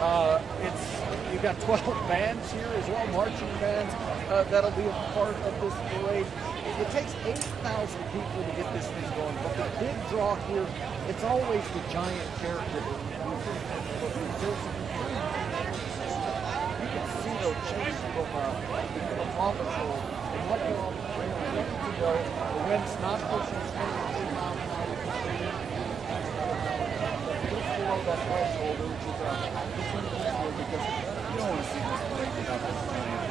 You've got 12 bands here as well, marching bands that'll be a part of this parade. It takes 8,000 people to get this thing going, but the big draw here, it's always the giant character. You can see those chase from Paw Patrol and what you're on the trail. You need to know the wind's not pushing 23 miles an hour. Just below that threshold, which is because you don't want to see this parade without this giant.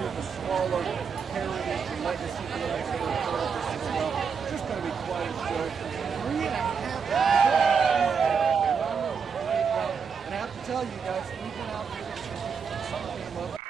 Here's the smaller heritage and legacy buildings that are part of this as well. It's just going to be quite a show. 3.5 hours. And I have to tell you guys, we've been out here since summer came up.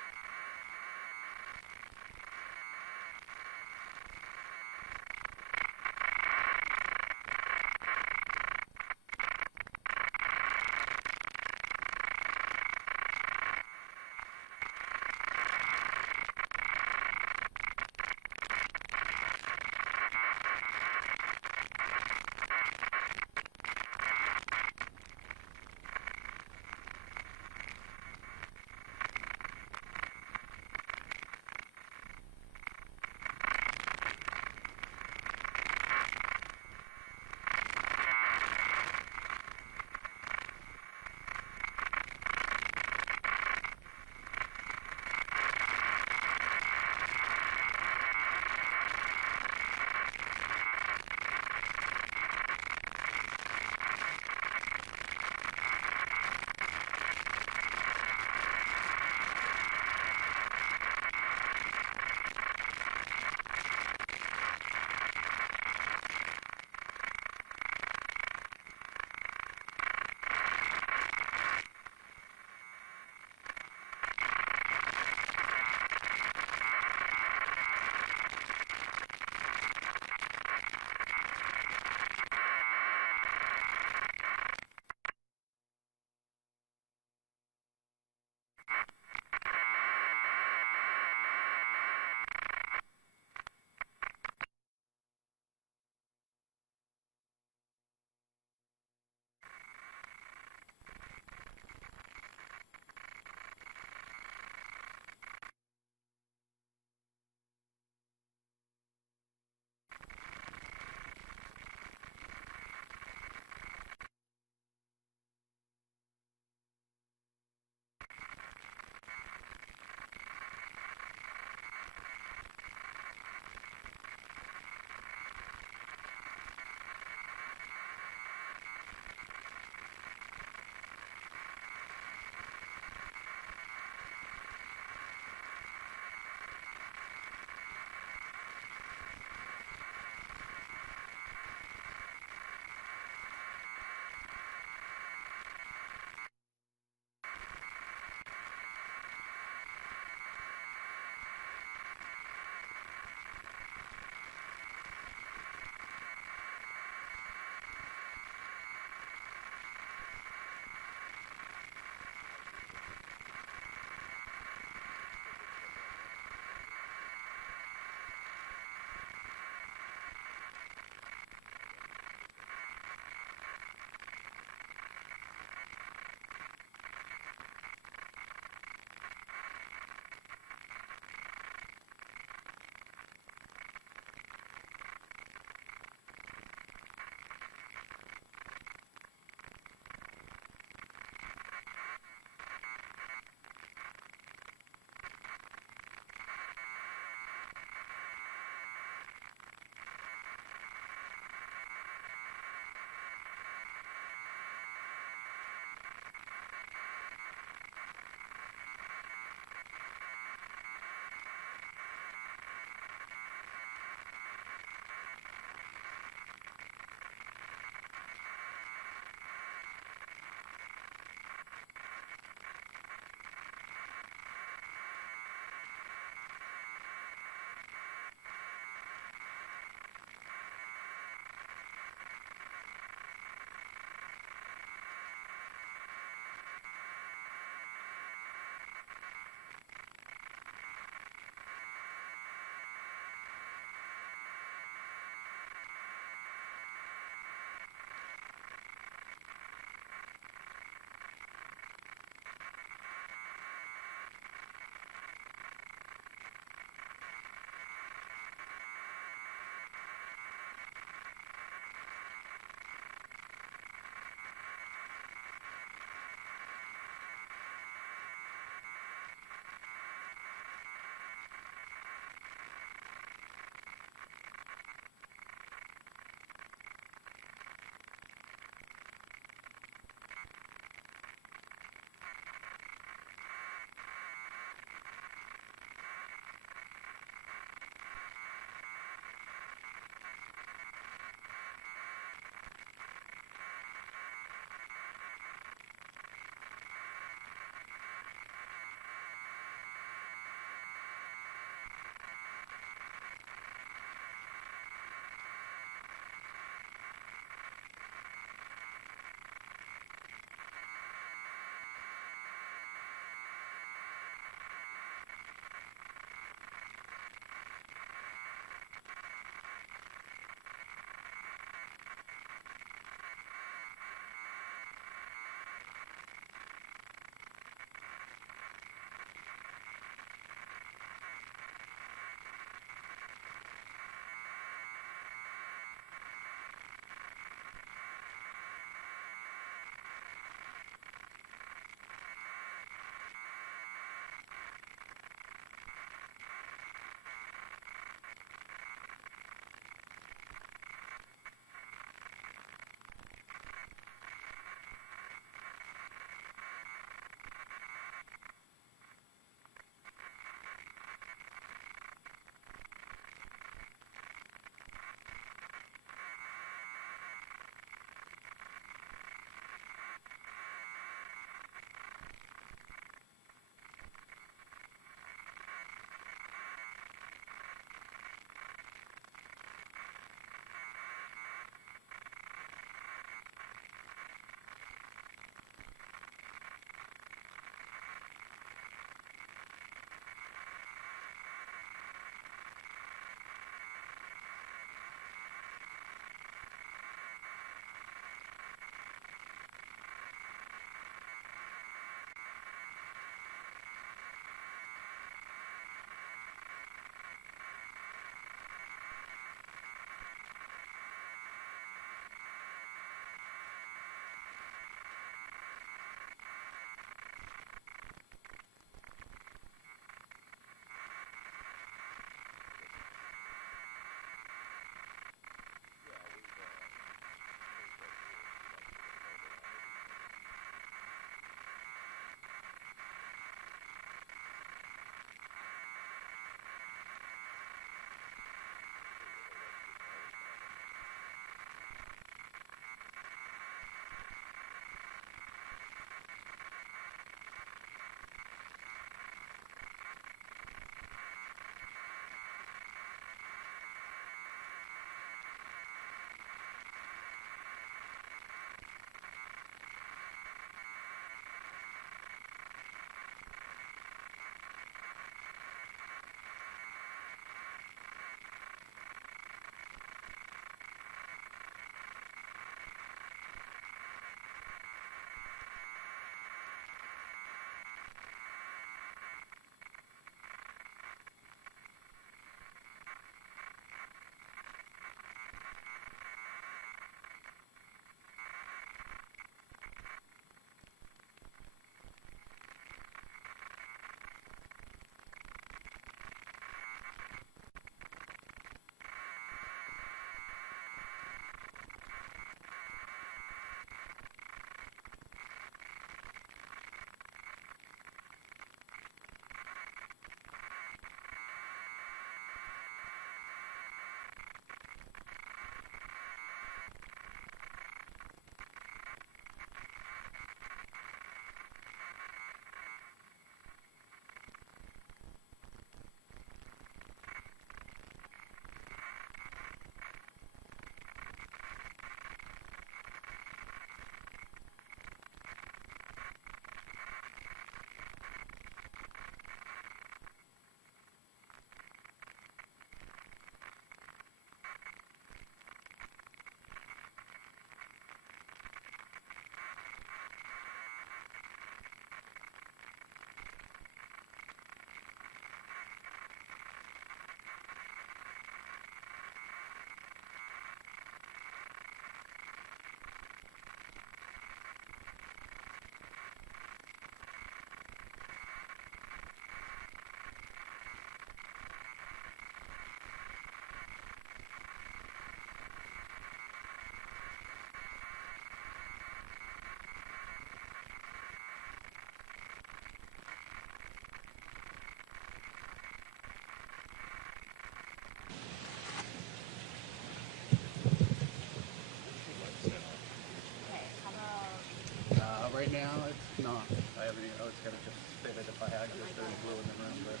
right now, it's not. I haven't even, I was going to just say that if I had just there's glue in the room, but.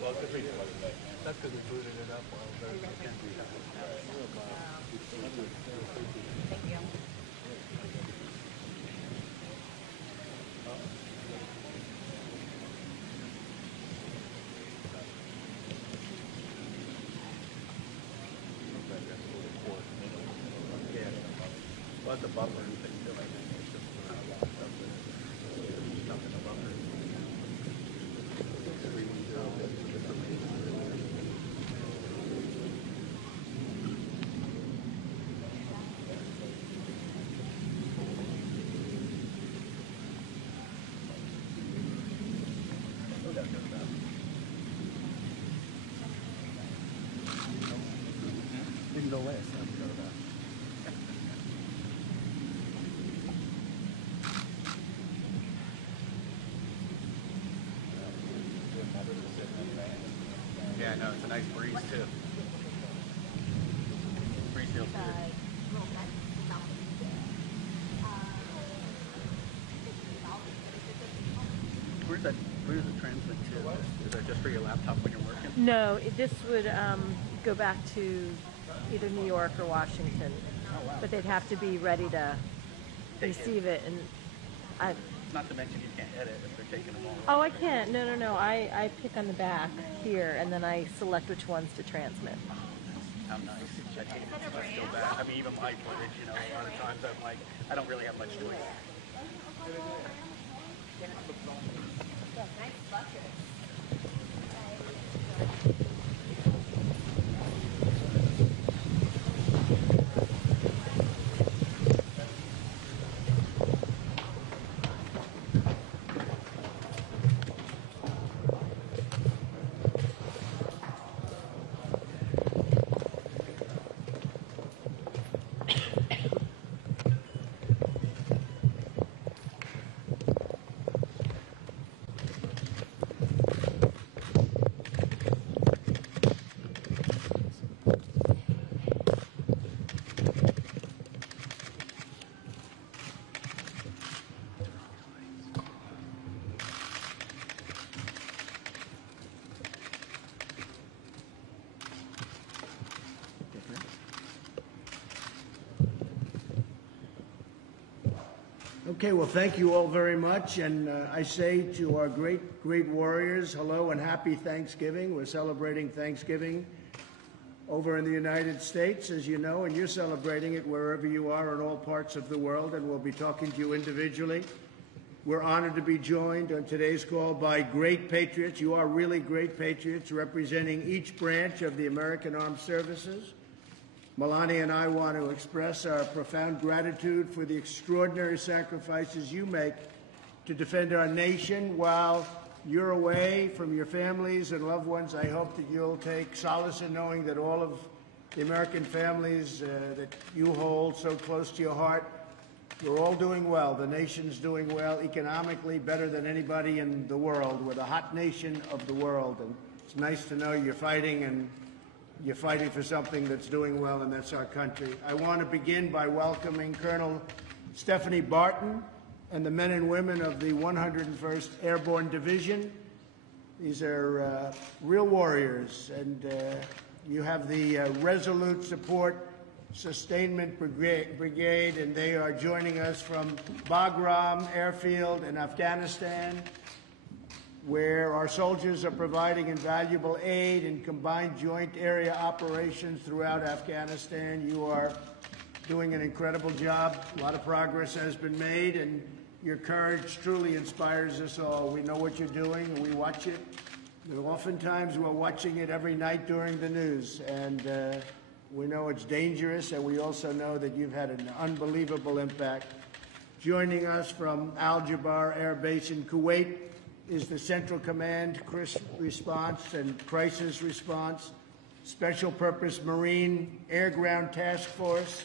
Well, it's a pretty good. That's because it booted it up while the can do that. Thank you. Yeah. Well, it's a buffer thing too, I think. It's just around a lot of stuff. There's stuff in the buffer. Didn't go last time we go to that. Yeah, no, it's a nice breeze too. Breeze feels good. Where's the transmit to? Is that just for your laptop when you're working? No, this would go back to either New York or Washington, but they'd have to be ready to receive it. And Not to mention you can't edit if they're taking them all. oh, I can't. No. I pick on the back here, and then I select which ones to transmit. How nice. I hate it. I feel bad. I mean, even my footage, you know, a lot of times I'm like, I don't really have much choice. Nice bucket. Okay, well, thank you all very much. And I say to our great, great warriors, hello and happy Thanksgiving. We're celebrating Thanksgiving over in the United States, as you know, and you're celebrating it wherever you are in all parts of the world, and we'll be talking to you individually. We're honored to be joined on today's call by great patriots. You are really great patriots representing each branch of the American Armed Services. Melania and I want to express our profound gratitude for the extraordinary sacrifices you make to defend our nation while you're away from your families and loved ones. I hope that you'll take solace in knowing that all of the American families that you hold so close to your heart, we're all doing well. The nation's doing well economically, better than anybody in the world. We're the hot nation of the world, and it's nice to know you're fighting, and you're fighting for something that's doing well, and that's our country. I want to begin by welcoming Colonel Stephanie Barton and the men and women of the 101st Airborne Division. These are real warriors, and you have the Resolute Support Sustainment Brigade, and they are joining us from Bagram Airfield in Afghanistan, where our soldiers are providing invaluable aid in combined joint area operations throughout Afghanistan. You are doing an incredible job. A lot of progress has been made, and your courage truly inspires us all. We know what you're doing, and we watch it. Oftentimes, we're watching it every night during the news, and we know it's dangerous, and we also know that you've had an unbelievable impact. Joining us from Al-Jabar Air Base in Kuwait is the Central Command Response and Crisis Response, Special Purpose Marine Air Ground Task Force,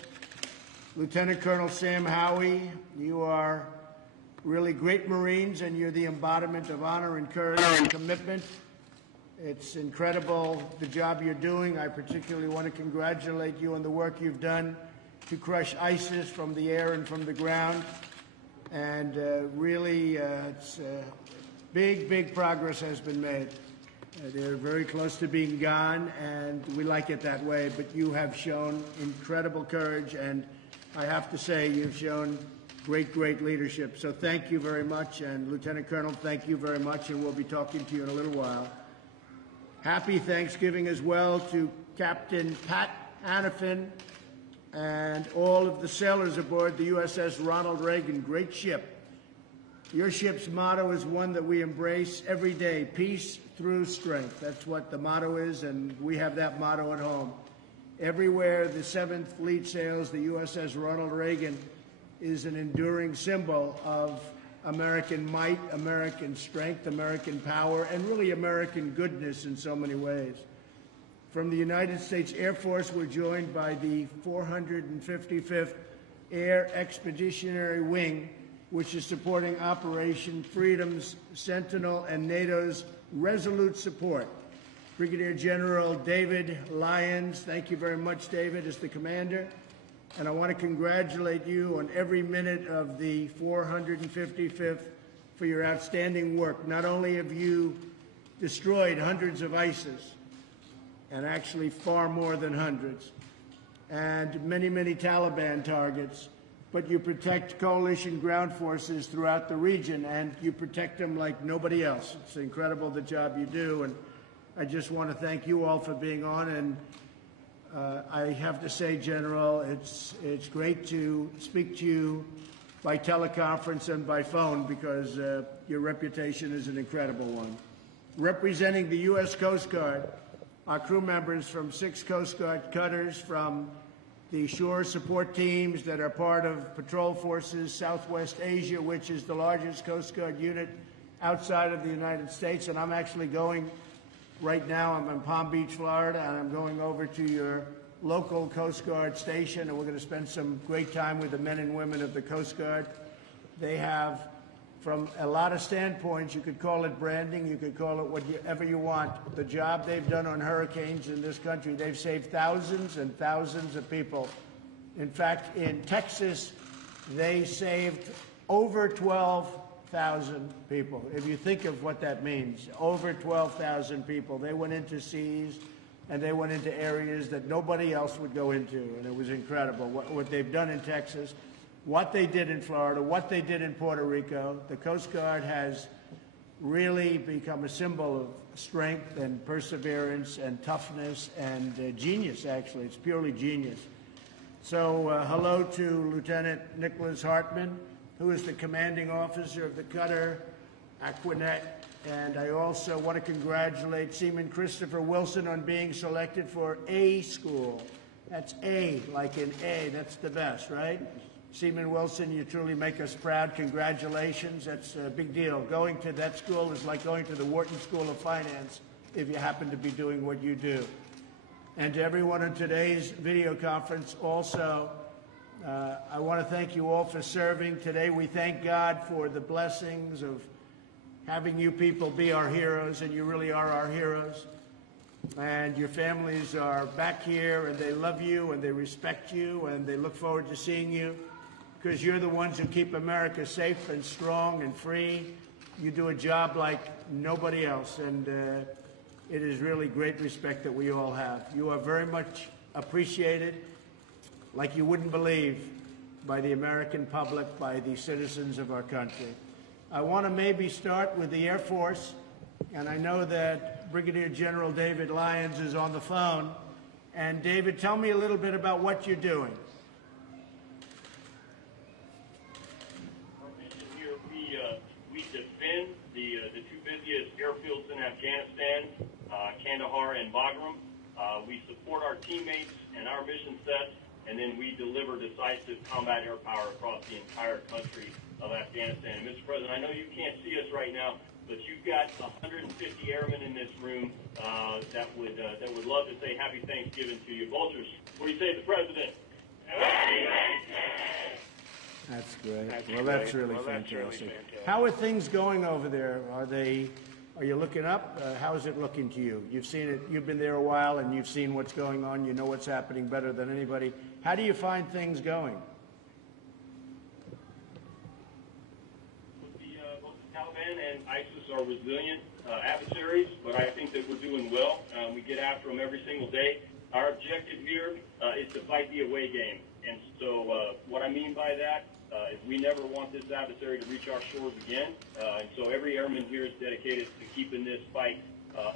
Lieutenant Colonel Sam Howie, you are really great Marines, and you're the embodiment of honor and courage and commitment. It's incredible the job you're doing. I particularly want to congratulate you on the work you've done to crush ISIS from the air and from the ground. And really, big progress has been made. They're very close to being gone, and we like it that way. But you have shown incredible courage, and I have to say you've shown great leadership. So thank you very much. And Lieutenant Colonel, thank you very much, and we'll be talking to you in a little while. Happy Thanksgiving as well to Captain Pat Hannafin and all of the sailors aboard the USS Ronald Reagan. Great ship. Your ship's motto is one that we embrace every day: peace through strength. That's what the motto is, and we have that motto at home. Everywhere the 7th Fleet sails, the USS Ronald Reagan is an enduring symbol of American might, American strength, American power, and really American goodness in so many ways. From the United States Air Force, we're joined by the 455th Air Expeditionary Wing, which is supporting Operation Freedom's Sentinel and NATO's resolute support. Brigadier General David Lyons, thank you very much, David, as the commander. And I want to congratulate you on every minute of the 455th for your outstanding work. Not only have you destroyed hundreds of ISIS, and actually far more than hundreds, and many Taliban targets, but you protect coalition ground forces throughout the region, and you protect them like nobody else. It's incredible the job you do, and I just want to thank you all for being on. And I have to say, General, it's great to speak to you by teleconference and by phone, because your reputation is an incredible one. Representing the U.S. Coast Guard, our crew members from 6 Coast Guard cutters, from the shore support teams that are part of Patrol Forces Southwest Asia, which is the largest Coast Guard unit outside of the United States. And I'm actually going right now, I'm in Palm Beach, Florida, and I'm going over to your local Coast Guard station, and we're going to spend some great time with the men and women of the Coast Guard. They have, from a lot of standpoints, you could call it branding, you could call it whatever you want, the job they've done on hurricanes in this country. They've saved thousands and thousands of people. In fact, in Texas, they saved over 12,000 people. If you think of what that means, over 12,000 people. They went into seas, and they went into areas that nobody else would go into, and it was incredible what they've done in Texas, what they did in Florida, what they did in Puerto Rico. The Coast Guard has really become a symbol of strength and perseverance and toughness and genius, actually. It's purely genius. So hello to Lieutenant Nicholas Hartman, who is the commanding officer of the cutter Aquinet. And I also want to congratulate Seaman Christopher Wilson on being selected for A school. That's A, like in A, that's the best, right? Seaman Wilson, you truly make us proud. Congratulations, that's a big deal. Going to that school is like going to the Wharton School of Finance if you happen to be doing what you do. And to everyone on today's video conference also, I want to thank you all for serving. Today we thank God for the blessings of having you people be our heroes, and you really are our heroes. And your families are back here, and they love you, and they respect you, and they look forward to seeing you, because you're the ones who keep America safe and strong and free. You do a job like nobody else, and it is really great respect that we all have. You are very much appreciated, like you wouldn't believe, by the American public, by the citizens of our country. I want to maybe start with the Air Force, and I know that Brigadier General David Lyons is on the phone. And David, tell me a little bit about what you're doing. Our mission here, we defend the two busiest airfields in Afghanistan, Kandahar and Bagram. We support our teammates and our mission set, and then we deliver decisive combat air power across the entire country of Afghanistan. And Mr. President, I know you can't see us right now, but you've got 150 airmen in this room that would love to say Happy Thanksgiving to you. Vultures, what do you say to the President? Happy Thanksgiving! great. Well, that's really fantastic. How are things going over there? Are you looking up? How is it looking to you? You've seen it. You've been there a while, and you've seen what's going on. You know what's happening better than anybody. How do you find things going? Both the Taliban and ISIS are resilient adversaries, but I think that we're doing well. We get after them every single day. Our objective here is to fight the away game. And so what I mean by that is we never want this adversary to reach our shores again. And so every airman here is dedicated to keeping this fight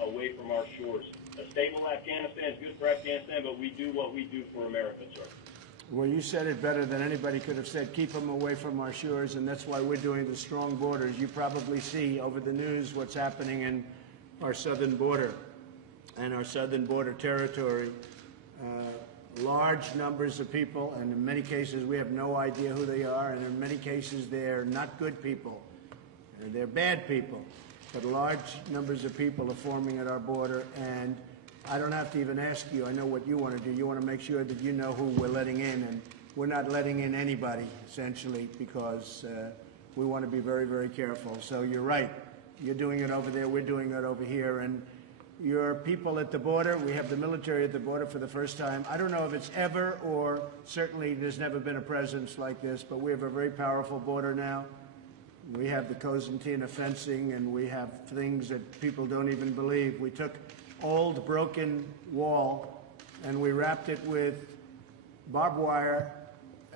away from our shores. A stable Afghanistan is good for Afghanistan, but we do what we do for America, sir. Well, you said it better than anybody could have said. Keep them away from our shores, and that's why we're doing the strong borders. You probably see over the news what's happening in our southern border and our southern border territory. Large numbers of people, and in many cases we have no idea who they are, and in many cases they're not good people. They're bad people. But large numbers of people are forming at our border, and I don't have to even ask you. I know what you want to do. You want to make sure that you know who we're letting in, and we're not letting in anybody, essentially, because we want to be very, very careful. So you're right. You're doing it over there. We're doing it over here. And your people at the border, we have the military at the border for the first time. I don't know if it's ever, or certainly there's never been a presence like this, but we have a very powerful border now. We have the Cosentina fencing, and we have things that people don't even believe. We took old broken wall and we wrapped it with barbed wire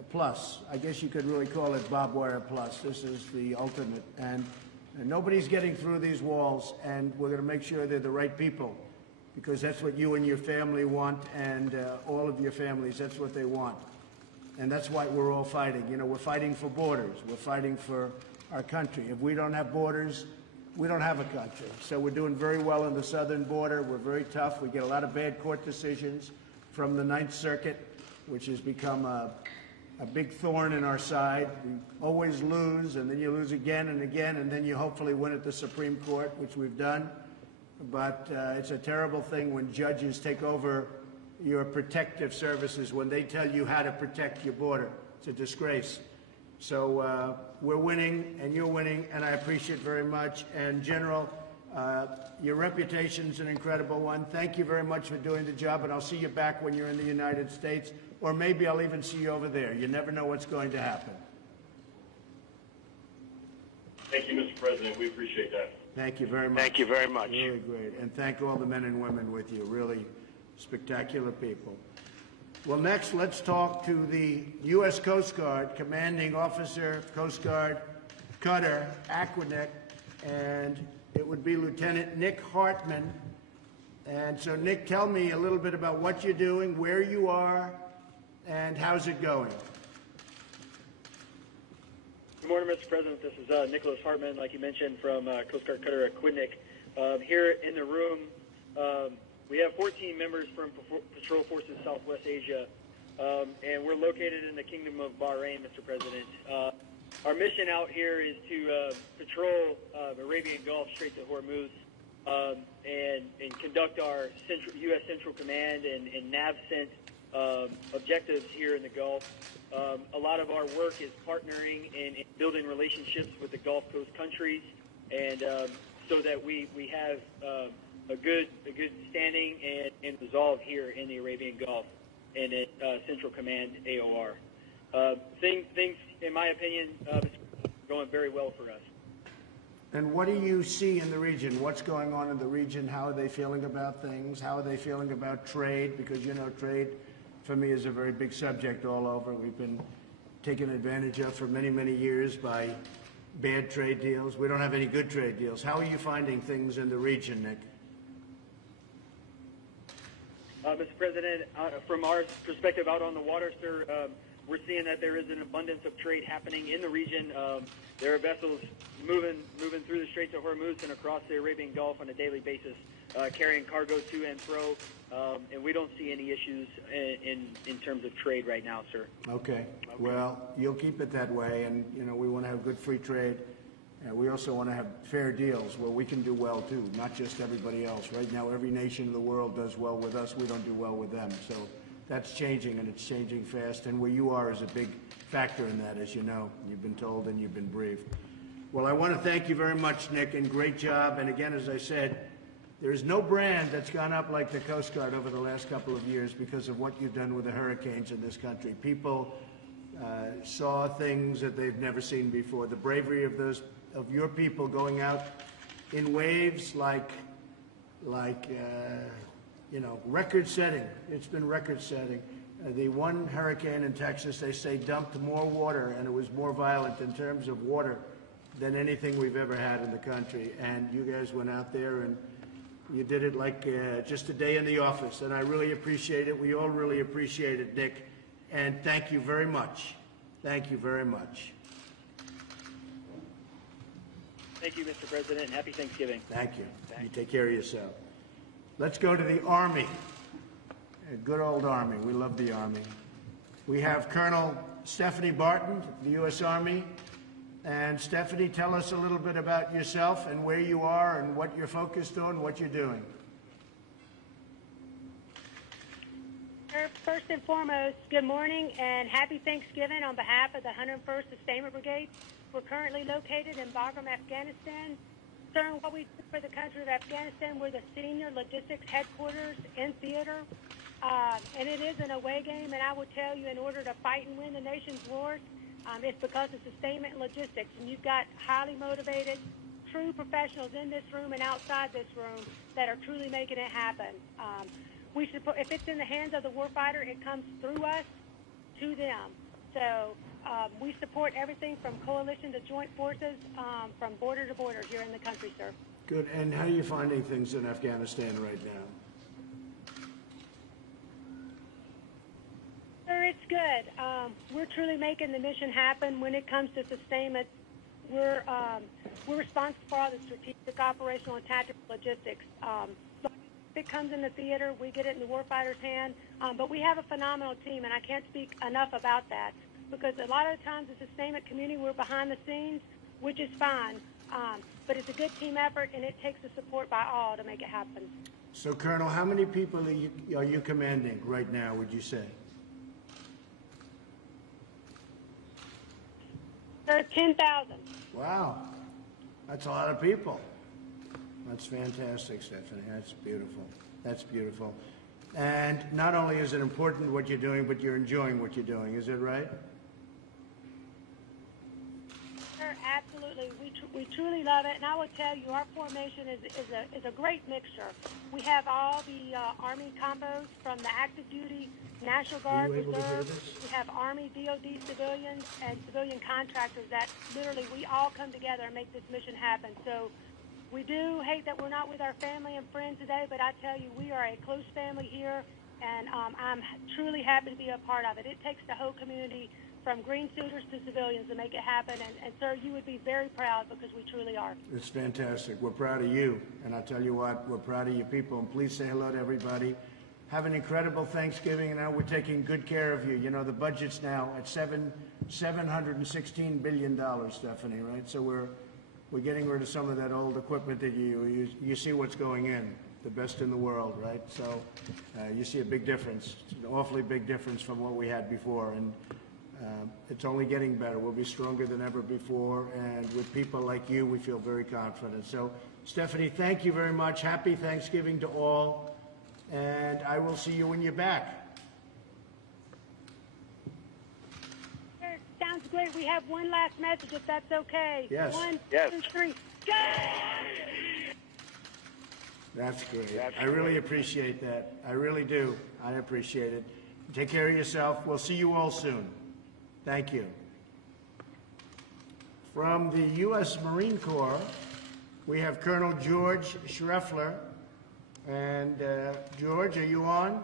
plus. I guess you could really call it barbed wire plus. This is the ultimate. And nobody's getting through these walls, and we're going to make sure they're the right people, because that's what you and your family want, and all of your families, that's what they want. And that's why we're all fighting. You know, we're fighting for borders. We're fighting for our country. If we don't have borders, we don't have a country. So we're doing very well in the southern border. We're very tough. We get a lot of bad court decisions from the Ninth Circuit, which has become a big thorn in our side. We always lose, and then you lose again and again, and then you hopefully win at the Supreme Court, which we've done. But it's a terrible thing when judges take over your protective services, when they tell you how to protect your border. It's a disgrace. So we're winning, and you're winning, and I appreciate it very much. And General, your reputation's an incredible one. Thank you very much for doing the job, and I'll see you back when you're in the United States, or maybe I'll even see you over there. You never know what's going to happen. Thank you, Mr. President. We appreciate that. Thank you very much. Thank you very much. Really great. And thank all the men and women with you. Really spectacular people. Well, next, let's talk to the U.S. Coast Guard Commanding Officer, Coast Guard Cutter, Aquaneck, and it would be Lieutenant Nick Hartman. And so, Nick, tell me a little bit about what you're doing, where you are, and how's it going? Good morning, Mr. President. This is Nicholas Hartman, like you mentioned, from Coast Guard Cutter Aquaneck. Here in the room, we have 14 members from Patrol Forces Southwest Asia, and we're located in the Kingdom of Bahrain, Mr. President. Our mission out here is to patrol the Arabian Gulf, Strait of Hormuz, and conduct our U.S. Central Command and NAVCENT objectives here in the Gulf. A lot of our work is partnering and building relationships with the Gulf Coast countries, and so that we have a good standing and resolve here in the Arabian Gulf and at Central Command AOR. Things, in my opinion, going very well for us. And what do you see in the region? What's going on in the region? How are they feeling about things? How are they feeling about trade? Because, you know, trade for me is a very big subject all over. We've been taken advantage of for many, many years by bad trade deals. We don't have any good trade deals. How are you finding things in the region, Nick? Mr. President, from our perspective out on the water, sir, we're seeing that there is an abundance of trade happening in the region. There are vessels moving through the Straits of Hormuz and across the Arabian Gulf on a daily basis, carrying cargo to and fro, and we don't see any issues in terms of trade right now, sir. Okay. Well, you'll keep it that way, and you know we want to have good free trade. We also want to have fair deals where we can do well too, not just everybody else. Right now, every nation in the world does well with us. We don't do well with them. So that's changing, and it's changing fast, and where you are is a big factor in that, as you know. You've been told and you've been briefed. Well, I want to thank you very much, Nick, and great job. And again, as I said, there's no brand that's gone up like the Coast Guard over the last couple of years because of what you've done with the hurricanes in this country. People saw things that they've never seen before. The bravery of your people going out in waves like record-setting. It's been record-setting. The one hurricane in Texas, they say, dumped more water, and it was more violent in terms of water than anything we've ever had in the country. And you guys went out there and you did it like just a day in the office, and I really appreciate it. We all really appreciate it, Nick, and thank you very much. Thank you very much. Thank you, Mr. President, and happy Thanksgiving. Thank you. You take care of yourself. Let's go to the Army. A good old Army. We love the Army. We have Colonel Stephanie Barton, the U.S. Army. And Stephanie, tell us a little bit about yourself and where you are and what you're focused on, what you're doing. First and foremost, good morning and happy Thanksgiving on behalf of the 101st Sustainment Brigade. We're currently located in Bagram, Afghanistan. Concerning what we do for the country of Afghanistan, we're the senior logistics headquarters in theater. And it is an away game, and I will tell you, in order to fight and win the nation's wars, it's because of sustainment and logistics. And you've got highly motivated, true professionals in this room and outside this room that are truly making it happen. We support, if it's in the hands of the warfighter, it comes through us to them. So we support everything from coalition to joint forces, from border to border here in the country, sir. Good. And how are you finding things in Afghanistan right now? Sir, it's good. We're truly making the mission happen. When it comes to sustainment, we're responsible for all the strategic, operational, and tactical logistics. If it comes in the theater, we get it in the warfighter's hand. But we have a phenomenal team, and I can't speak enough about that, because a lot of the times the sustainment community, we're behind the scenes, which is fine. But it's a good team effort, and it takes the support by all to make it happen. So, Colonel, how many people are you commanding right now, would you say? There's 10,000. Wow. That's a lot of people. That's fantastic, Stephanie. That's beautiful. That's beautiful. And not only is it important what you're doing, but you're enjoying what you're doing. Is that right? Sir, absolutely. We truly love it. And I will tell you, our formation is a great mixture. We have all the Army combos from the active duty, National Guard, Reserve. We have Army, DOD civilians, and civilian contractors that literally we all come together and make this mission happen. So we do hate that we're not with our family and friends today, but I tell you, we are a close family here, and I'm truly happy to be a part of it. It takes the whole community, from green suiters to civilians, to make it happen. And sir, you would be very proud, because we truly are. It's fantastic. We're proud of you. And I'll tell you what, we're proud of your people. And please say hello to everybody. Have an incredible Thanksgiving, and now we're taking good care of you. You know, the budget's now at $716 billion, Stephanie, right? So we're getting rid of some of that old equipment that you see what's going in, the best in the world, right? So you see a big difference, an awfully big difference from what we had before. And it's only getting better. We'll be stronger than ever before. And with people like you, we feel very confident. So, Stephanie, thank you very much. Happy Thanksgiving to all. And I will see you when you're back. Sounds great. We have one last message, if that's okay. Yes. 1, 2, 3, go! That's great. I really appreciate that. I really do. I appreciate it. Take care of yourself. We'll see you all soon. Thank you. From the U.S. Marine Corps, we have Colonel George Schreffler. And George, are you on?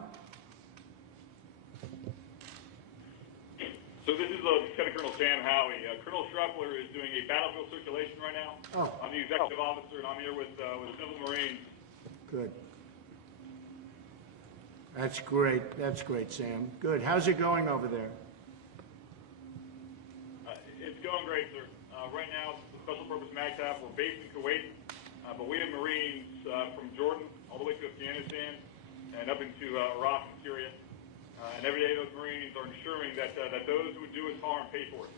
So this is Lieutenant Colonel Sam Howie. Colonel Schreffler is doing a battlefield circulation right now. Oh. I'm the executive officer, and I'm here with Civil Marines. Good. That's great. That's great, Sam. Good. How's it going over there? It's going great, sir. Right now, the Special Purpose MAGTF, we're based in Kuwait, but we have Marines from Jordan all the way to Afghanistan and up into Iraq and Syria. And every day those Marines are ensuring that those who would do us harm pay for it.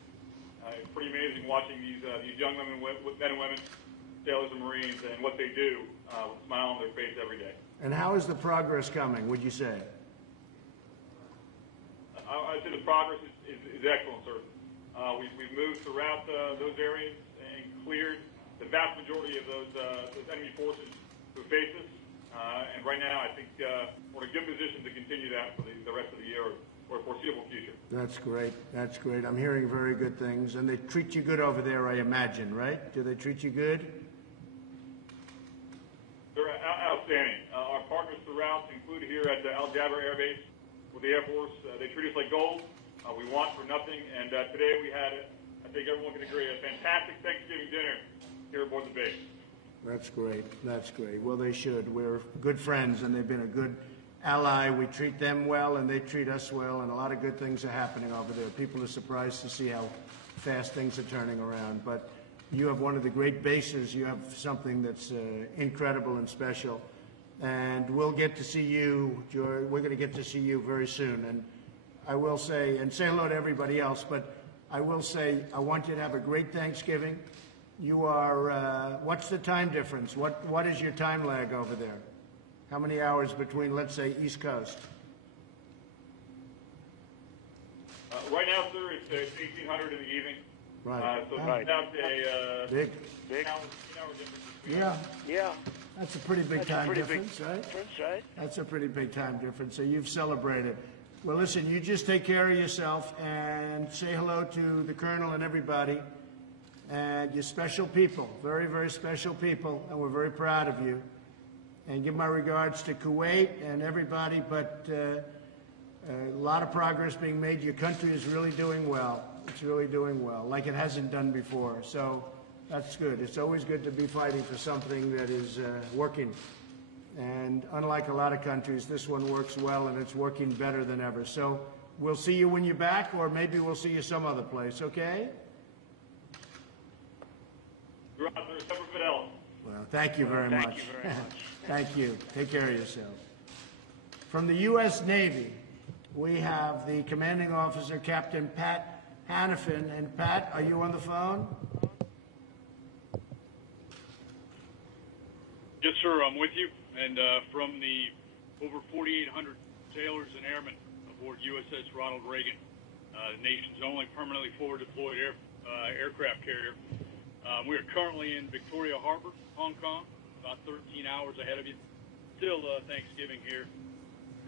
It's pretty amazing watching these young men and women, sailors and Marines, and what they do with a smile on their face every day. And how is the progress coming, would you say? I'd say the progress is excellent, sir. We've moved throughout those areas and cleared the vast majority of those enemy forces who face us. And right now, I think we're in a good position to continue that for the rest of the year or foreseeable future. That's great. That's great. I'm hearing very good things. And they treat you good over there, I imagine, right? Do they treat you good? They're outstanding. Our partners throughout, included here at Al Jaber Air Base with the Air Force, they treat us like gold. We want for nothing. And today we had, I think everyone can agree, a fantastic Thanksgiving dinner here aboard the base. That's great. That's great. Well, they should. We're good friends, and they've been a good ally. We treat them well, and they treat us well, and a lot of good things are happening over there. People are surprised to see how fast things are turning around. But you have one of the great bases. You have something that's incredible and special. And we'll get to see you, Joy. We're going to get to see you very soon. And I will say, and say hello to everybody else, but I will say I want you to have a great Thanksgiving. You are, what's the time difference? What is your time lag over there? How many hours between, let's say, East Coast? Right now, sir, it's 1800 in the evening. Right. So it's about a big. hour difference. Yeah. That's a pretty big time difference, right? That's a pretty big time difference. So you've celebrated. Well, listen, you just take care of yourself and say hello to the Colonel and everybody. And you're special people, very, very special people, and we're very proud of you. And give my regards to Kuwait and everybody, but a lot of progress being made. Your country is really doing well. It's really doing well, like it hasn't done before. So that's good. It's always good to be fighting for something that is working. And unlike a lot of countries, this one works well, and it's working better than ever. So we'll see you when you're back, or maybe we'll see you some other place, okay? Well, thank you very much. Thank you very much. Thank you. Take care of yourself. From the U.S. Navy, we have the commanding officer, Captain Pat Hannafin. And Pat, are you on the phone? Yes, sir, I'm with you. And from the over 4,800 sailors and airmen aboard USS Ronald Reagan, the nation's only permanently forward-deployed aircraft carrier, we are currently in Victoria Harbor, Hong Kong, about 13 hours ahead of you. Still Thanksgiving here.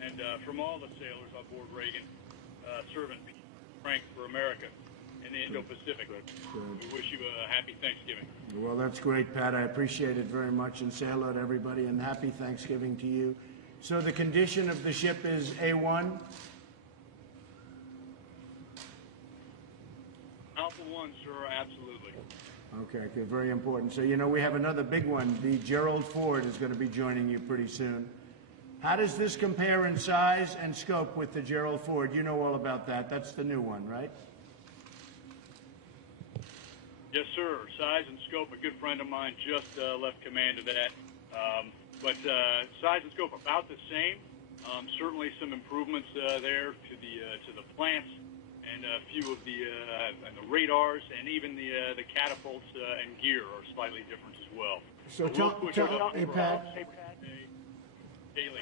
And from all the sailors on board Reagan, serving strength for America in the Indo-Pacific, we wish you a happy Thanksgiving. Well, that's great, Pat. I appreciate it very much, and say hello to everybody, and happy Thanksgiving to you. So the condition of the ship is A1? Alpha 1, sir, absolutely. Okay, good, very important. So, you know, we have another big one. The Gerald Ford is going to be joining you pretty soon. How does this compare in size and scope with the Gerald Ford? You know all about that. That's the new one, right? Yes, sir. Size and scope. A good friend of mine just left command of that. But size and scope about the same. Certainly some improvements there to the plants and a few of the radars, and even the catapults and gear are slightly different as well. So hey, Pat. Daily.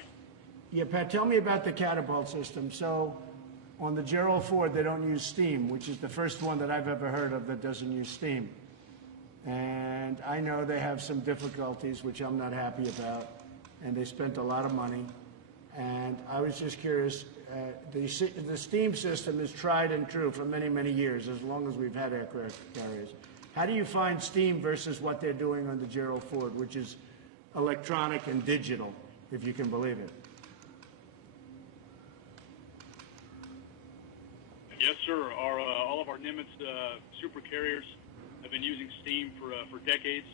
Yeah, Pat, tell me about the catapult system. So on the Gerald Ford, they don't use steam, which is the first one that I've ever heard of that doesn't use steam. And I know they have some difficulties, which I'm not happy about, and they spent a lot of money. And I was just curious, the steam system is tried and true for many, many years, as long as we've had aircraft carriers. How do you find steam versus what they're doing on the Gerald Ford, which is electronic and digital, if you can believe it? Yes, sir. All of our Nimitz super carriers have been using steam for decades,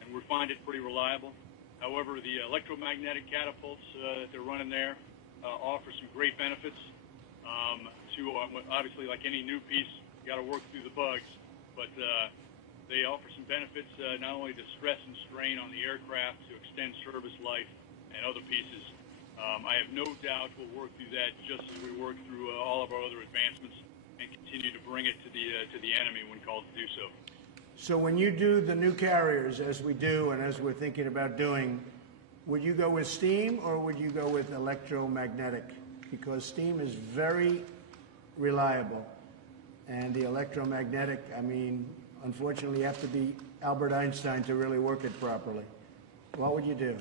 and we find it pretty reliable. However, the electromagnetic catapults that they're running there offer some great benefits. Obviously, like any new piece, you got to work through the bugs, but they offer some benefits not only to stress and strain on the aircraft to extend service life and other pieces, I have no doubt we'll work through that just as we work through all of our other advancements and continue to bring it to the enemy when called to do so. So when you do the new carriers, as we do and as we're thinking about doing, would you go with steam or would you go with electromagnetic? Because steam is very reliable, and the electromagnetic, I mean, unfortunately, you have to be Albert Einstein to really work it properly. What would you do?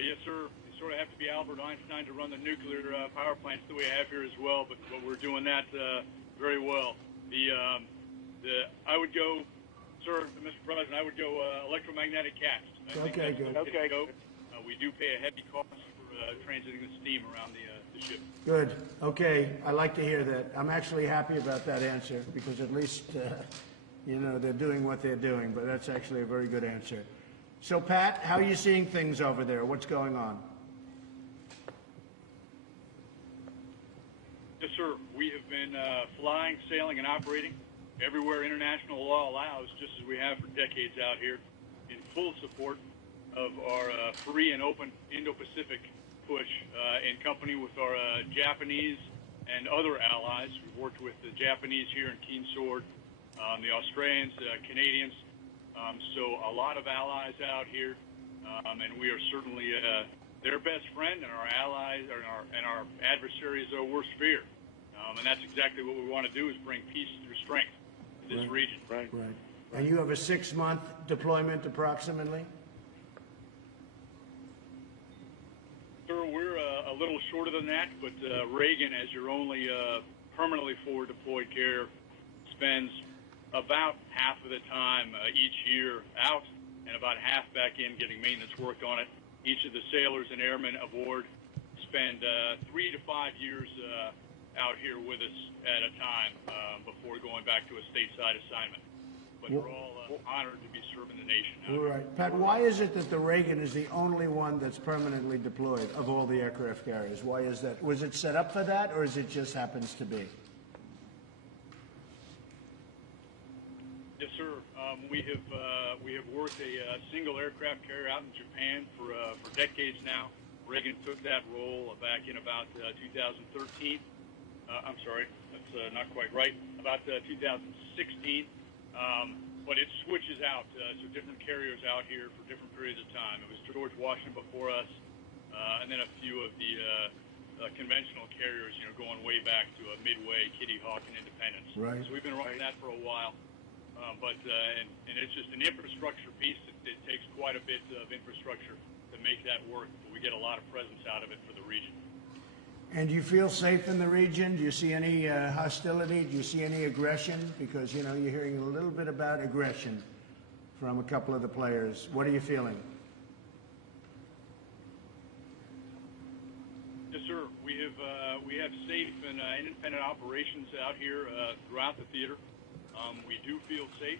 Yes, sir. You sort of have to be Albert Einstein to run the nuclear power plants that we have here as well, but we're doing that very well. I would go, sir, Mr. President, I would go electromagnetic cast. Okay, good. Okay. We do pay a heavy cost for transiting the steam around the ship. Good. Okay. I like to hear that. I'm actually happy about that answer because at least, they're doing what they're doing, but that's actually a very good answer. So, Pat, how are you seeing things over there? What's going on? Yes, sir. We have been flying, sailing, and operating everywhere international law allows, just as we have for decades out here, in full support of our free and open Indo-Pacific push in company with our Japanese and other allies. We've worked with the Japanese here in Keen Sword, the Australians, Canadians, so a lot of allies out here, and we are certainly their best friend and our allies and our adversaries' worst fear. And that's exactly what we want to do, is bring peace through strength to this region. Right. And you have a 6-month deployment approximately? Sir, we're a little shorter than that, but Reagan, as your only permanently forward deployed carrier, spends about half of the time each year out and about half back in getting maintenance work on it. Each of the sailors and airmen aboard spend 3 to 5 years out here with us at a time before going back to a stateside assignment. But we're all honored to be serving the nation out here. Right. Pat, why is it that the Reagan is the only one that's permanently deployed of all the aircraft carriers? Why is that? Was it set up for that, or is it just happens to be? Yes, sir. We have worked a single aircraft carrier out in Japan for decades now. Reagan took that role back in about 2013. I'm sorry, that's not quite right. About 2016. But it switches out, so different carriers out here for different periods of time. It was George Washington before us, and then a few of the conventional carriers, going way back to Midway, Kitty Hawk, and Independence. Right. So we've been running that for a while. But it's just an infrastructure piece. It takes quite a bit of infrastructure to make that work, but we get a lot of presence out of it for the region. And do you feel safe in the region? Do you see any hostility? Do you see any aggression? Because, you're hearing a little bit about aggression from a couple of the players. What are you feeling? Yes, sir. We have safe and independent operations out here throughout the theater. We do feel safe.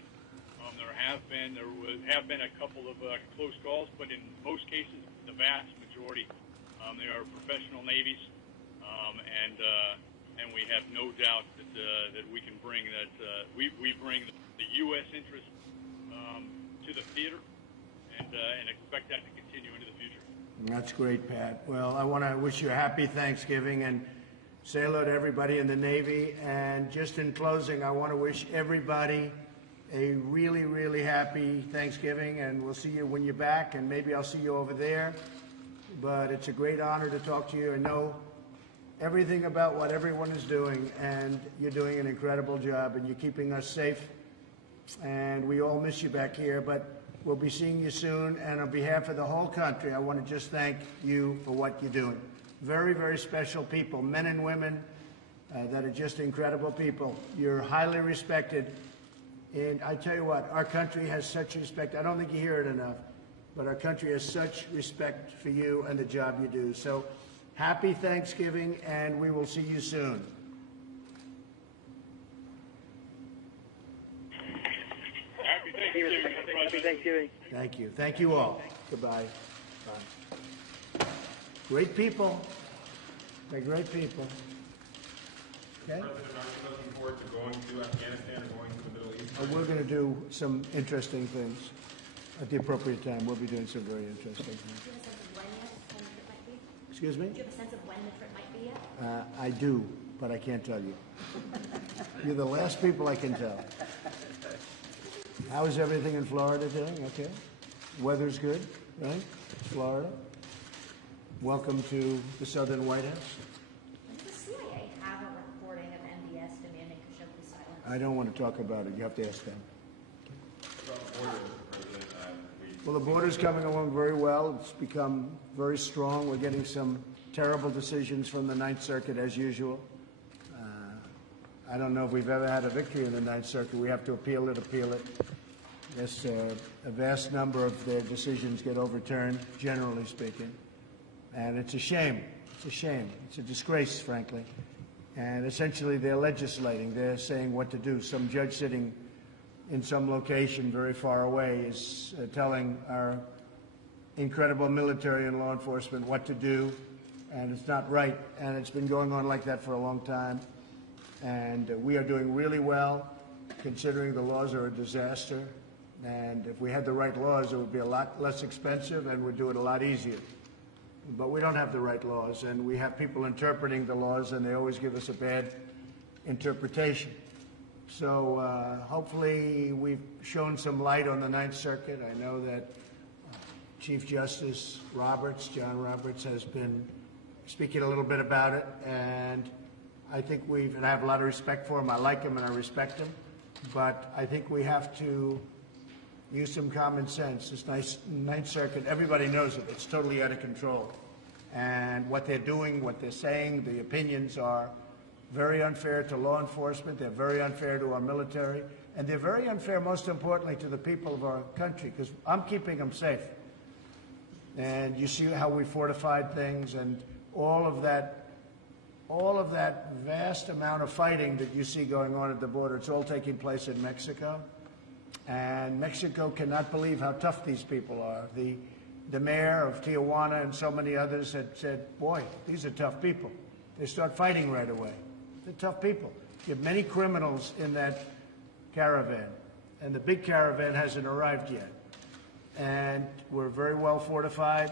There have been a couple of close calls, but in most cases, the vast majority, they are professional navies. And we have no doubt that we can bring that we bring the U.S. interest to the theater and expect that to continue into the future. That's great, Pat. Well, I want to wish you a happy Thanksgiving and say hello to everybody in the Navy. And just in closing, I want to wish everybody a really, really happy Thanksgiving, and we'll see you when you're back, and maybe I'll see you over there. But it's a great honor to talk to you and know everything about what everyone is doing, and you're doing an incredible job, and you're keeping us safe, and we all miss you back here, but we'll be seeing you soon, and on behalf of the whole country, I want to just thank you for what you're doing. Very, very special people, men and women that are just incredible people. You're highly respected, and I tell you what, our country has such respect. I don't think you hear it enough, but our country has such respect for you and the job you do. So happy Thanksgiving, and we will see you soon. Happy Thanksgiving. Happy Thanksgiving. Thank you. Thank you all. Goodbye. Bye. Great people. They're great people. Okay? President, are you looking forward to going to Afghanistan or going to the Middle East? We're going to do some interesting things. At the appropriate time, we'll be doing some very interesting things. Do you have a sense of when the trip might be? Excuse me? Do you have a sense of when the trip might be yet? I do, but I can't tell you. You're the last people I can tell. How is everything in Florida doing? Okay. Weather's good, right? Florida. Welcome to the Southern White House. Does the CIA have a recording of MBS demanding Khashoggi's silence? I don't want to talk about it. You have to ask them. Well, the border's coming along very well. It's become very strong. We're getting some terrible decisions from the Ninth Circuit, as usual. I don't know if we've ever had a victory in the Ninth Circuit. We have to appeal it. Yes, a vast number of their decisions get overturned, generally speaking. And it's a shame. It's a shame. It's a disgrace, frankly. And essentially, they're legislating. They're saying what to do. Some judge sitting in some location very far away is telling our incredible military and law enforcement what to do, and it's not right. And it's been going on like that for a long time. And we are doing really well, considering the laws are a disaster. And if we had the right laws, it would be a lot less expensive and would do it a lot easier. But we don't have the right laws, and we have people interpreting the laws, and they always give us a bad interpretation. So hopefully we've shown some light on the Ninth Circuit. I know that Chief Justice Roberts, John Roberts, has been speaking a little bit about it, and I think and I have a lot of respect for him. I like him and I respect him, but I think we have to use some common sense. This Ninth Circuit, everybody knows it. It's totally out of control. And what they're doing, what they're saying, the opinions are very unfair to law enforcement. They're very unfair to our military. And they're very unfair, most importantly, to the people of our country, because I'm keeping them safe. And you see how we fortified things and all of that vast amount of fighting that you see going on at the border. It's all taking place in Mexico. And Mexico cannot believe how tough these people are. The mayor of Tijuana and so many others had said, boy, these are tough people. They start fighting right away. They're tough people. You have many criminals in that caravan, and the big caravan hasn't arrived yet. And we're very well fortified.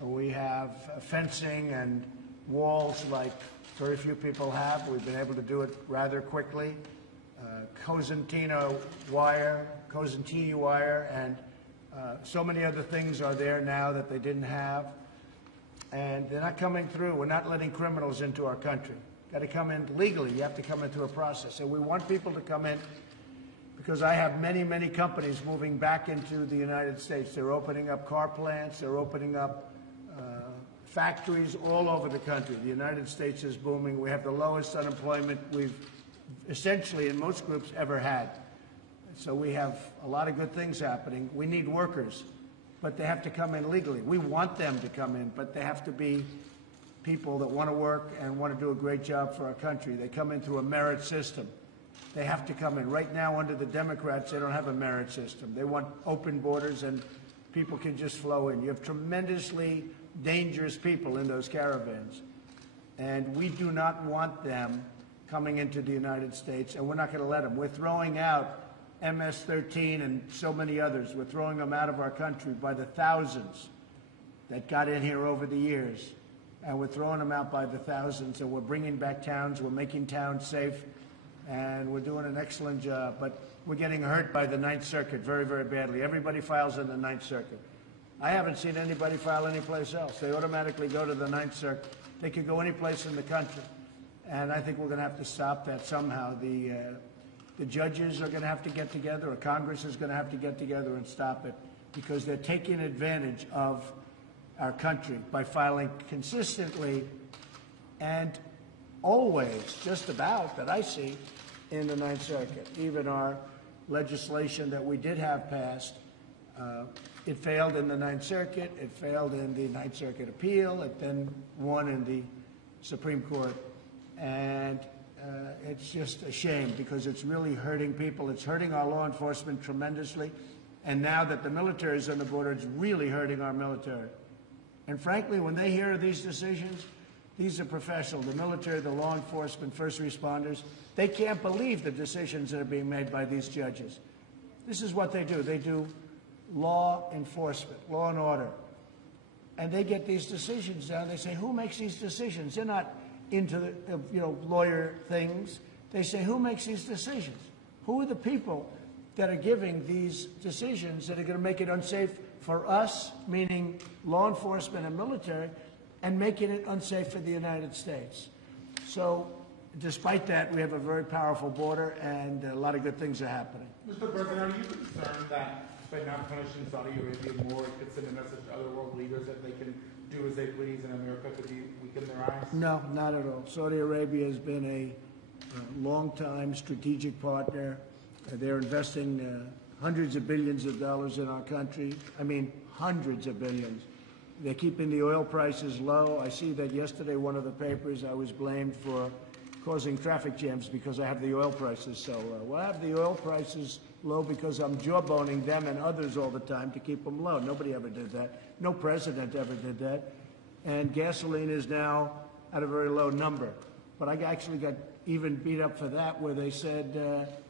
We have fencing and walls like very few people have. We've been able to do it rather quickly. Cosentino wire, and so many other things are there now that they didn't have. And they're not coming through. We're not letting criminals into our country. Got to come in legally. You have to come in through a process. And we want people to come in because I have many, many companies moving back into the United States. They're opening up car plants. They're opening up factories all over the country. The United States is booming. We have the lowest unemployment we've essentially in most groups ever had. So we have a lot of good things happening. We need workers, but they have to come in legally. We want them to come in, but they have to be people that want to work and want to do a great job for our country. They come in through a merit system. They have to come in. Right now, under the Democrats, they don't have a merit system. They want open borders and people can just flow in. You have tremendously dangerous people in those caravans, and we do not want them coming into the United States, and we're not going to let them. We're throwing out MS-13 and so many others. We're throwing them out of our country by the thousands that got in here over the years, and we're throwing them out by the thousands, and we're bringing back towns. We're making towns safe, and we're doing an excellent job. But we're getting hurt by the Ninth Circuit very, very badly. Everybody files in the Ninth Circuit. I haven't seen anybody file anyplace else. They automatically go to the Ninth Circuit. They can go any place in the country. And I think we're going to have to stop that somehow. The judges are going to have to get together, or Congress is going to have to get together and stop it, because they're taking advantage of our country by filing consistently and always, just about, that I see, in the Ninth Circuit. Even our legislation that we did have passed, it failed in the Ninth Circuit, it failed in the Ninth Circuit appeal, it then won in the Supreme Court. And it's just a shame, because it's really hurting people. It's hurting our law enforcement tremendously. And now that the military is on the border, it's really hurting our military. And frankly, when they hear of these decisions, these are professionals, the military, the law enforcement, first responders. They can't believe the decisions that are being made by these judges. This is what they do. They do law enforcement, law and order. And they get these decisions down. They say, who makes these decisions? They're not into the, lawyer things. They say, who makes these decisions? Who are the people that are giving these decisions that are going to make it unsafe for us, meaning law enforcement and military, and making it unsafe for the United States? So despite that, we have a very powerful border, and a lot of good things are happening. Mr. President, are you concerned that by not punishing Saudi Arabia more, it could send a message to other world leaders that they can do as they please and America could be weak in their eyes? No, not at all. Saudi Arabia has been a long-time strategic partner. They're investing hundreds of billions of dollars in our country. I mean, hundreds of billions. They're keeping the oil prices low. I see that yesterday, one of the papers, I was blamed for causing traffic jams because I have the oil prices so low. Well, I have the oil prices low because I'm jawboning them and others all the time to keep them low. Nobody ever did that. No president ever did that. And gasoline is now at a very low number. But I actually got even beat up for that, where they said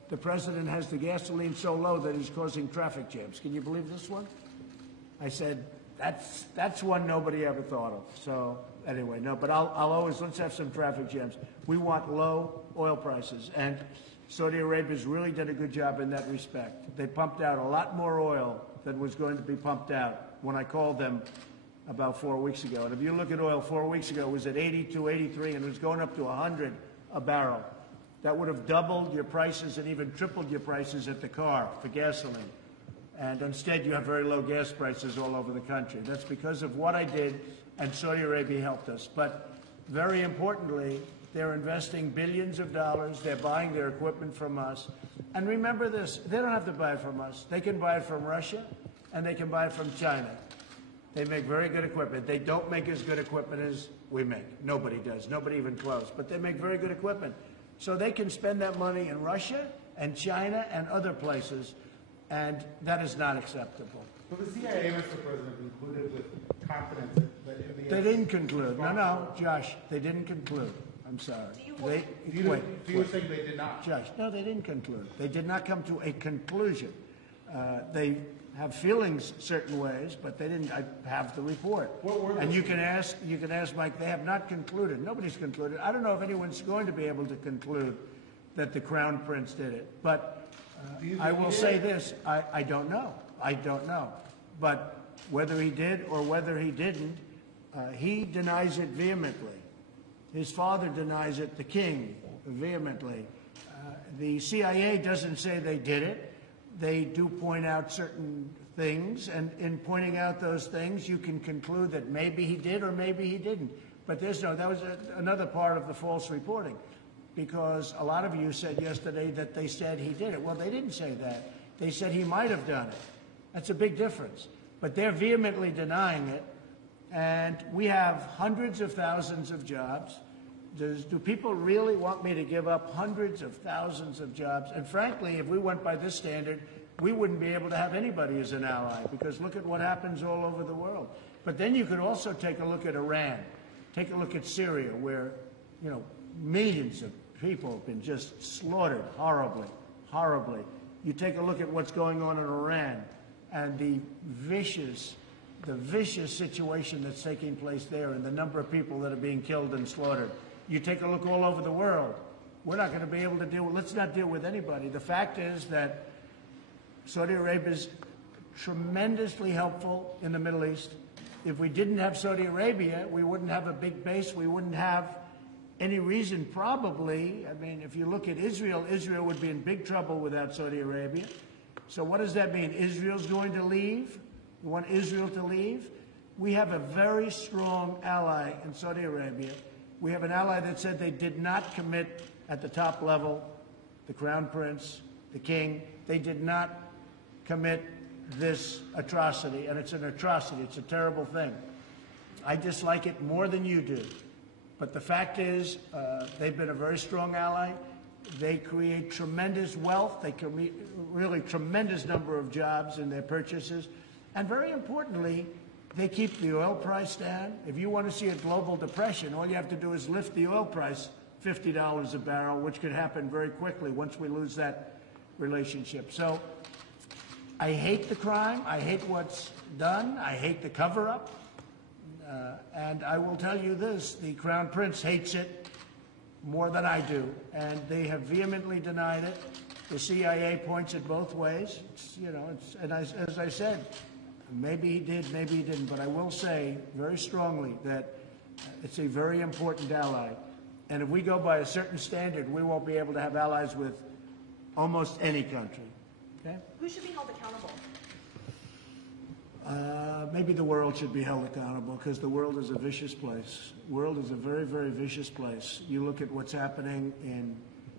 the president has the gasoline so low that he's causing traffic jams. Can you believe this one? I said, that's one nobody ever thought of. So anyway, no, but I'll always, let's have some traffic jams. We want low oil prices, and Saudi Arabia's really done a good job in that respect. They pumped out a lot more oil than was going to be pumped out when I called them about 4 weeks ago. And if you look at oil 4 weeks ago, it was at 82, 83, and it was going up to 100 a barrel. That would have doubled your prices and even tripled your prices at the car for gasoline. And instead, you have very low gas prices all over the country. That's because of what I did, and Saudi Arabia helped us. But very importantly, they're investing billions of dollars. They're buying their equipment from us. And remember this, they don't have to buy it from us. They can buy it from Russia, and they can buy it from China. They make very good equipment. They don't make as good equipment as we make. Nobody does, nobody even close. But they make very good equipment. So they can spend that money in Russia and China and other places, and that is not acceptable. But the CIA, Mr. President, concluded with confidence that MBS... They didn't conclude. No, Josh, they didn't conclude. I'm sorry. Do you think they did not? Josh, no, they didn't conclude. They did not come to a conclusion. They have feelings certain ways, but they didn't have the report. And you can ask Mike, they have not concluded. Nobody's concluded. I don't know if anyone's going to be able to conclude that the Crown Prince did it. But I will say this, I don't know. I don't know. But whether he did or whether he didn't, he denies it vehemently. His father denies it, the king, vehemently. The CIA doesn't say they did it. They do point out certain things, and in pointing out those things, you can conclude that maybe he did or maybe he didn't. But that was another part of the false reporting, because a lot of you said yesterday that they said he did it. Well, they didn't say that. They said he might have done it. That's a big difference. But they're vehemently denying it, and we have hundreds of thousands of jobs. Do people really want me to give up hundreds of thousands of jobs? And frankly, if we went by this standard, we wouldn't be able to have anybody as an ally, because look at what happens all over the world. But then you could also take a look at Iran. Take a look at Syria, where, millions of people have been just slaughtered horribly, horribly. You take a look at what's going on in Iran and the vicious situation that's taking place there and the number of people that are being killed and slaughtered. You take a look all over the world. We're not going to be able to let's not deal with anybody. The fact is that Saudi Arabia is tremendously helpful in the Middle East. If we didn't have Saudi Arabia, we wouldn't have a big base. We wouldn't have any reason, probably. I mean, if you look at Israel, Israel would be in big trouble without Saudi Arabia. So what does that mean? Israel's going to leave? You want Israel to leave? We have a very strong ally in Saudi Arabia. We have an ally that said they did not commit at the top level, the Crown Prince, the King. They did not commit this atrocity, and it's an atrocity. It's a terrible thing. I dislike it more than you do. But the fact is, they've been a very strong ally. They create tremendous wealth. They create really tremendous number of jobs in their purchases. And very importantly, they keep the oil price down. If you want to see a global depression, all you have to do is lift the oil price $50 a barrel, which could happen very quickly once we lose that relationship. So I hate the crime. I hate what's done. I hate the cover-up. And I will tell you this, the Crown Prince hates it more than I do, and they have vehemently denied it. The CIA points it both ways. As I said, maybe he did, maybe he didn't, but I will say very strongly that it's a very important ally. And if we go by a certain standard, we won't be able to have allies with almost any country. Okay? Who should be held accountable? Maybe the world should be held accountable, because the world is a vicious place. The world is a very, very vicious place. You look at what's happening in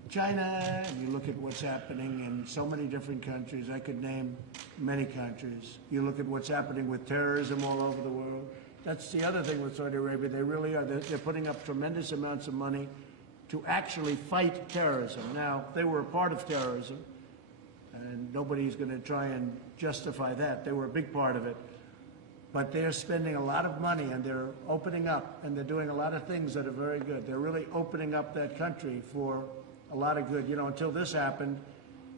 China, and you look at what's happening in so many different countries. I could name many countries. You look at what's happening with terrorism all over the world. That's the other thing with Saudi Arabia. They really are. They're putting up tremendous amounts of money to actually fight terrorism. Now, they were a part of terrorism, and nobody's going to try and justify that. They were a big part of it. But they're spending a lot of money, and they're opening up, and they're doing a lot of things that are very good. They're really opening up that country for a lot of good. You know, until this happened,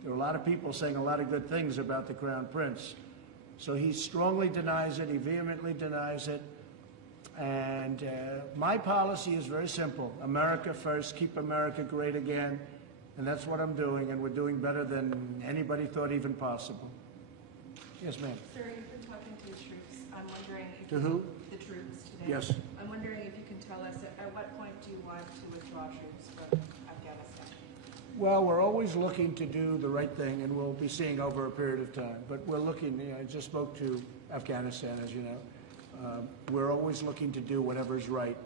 there were a lot of people saying a lot of good things about the Crown Prince. So he strongly denies it. He vehemently denies it. And my policy is very simple. America first, keep America great again. And that's what I'm doing, and we're doing better than anybody thought even possible. Yes, ma'am. Sir, you've been talking to the troops. I'm wondering if To who? The troops today. Yes. I'm wondering if you can tell us at what point do you want to withdraw troops from Afghanistan? Well, we're always looking to do the right thing, and we'll be seeing over a period of time. But we're looking, I just spoke to Afghanistan, as you know. We're always looking to do whatever's right.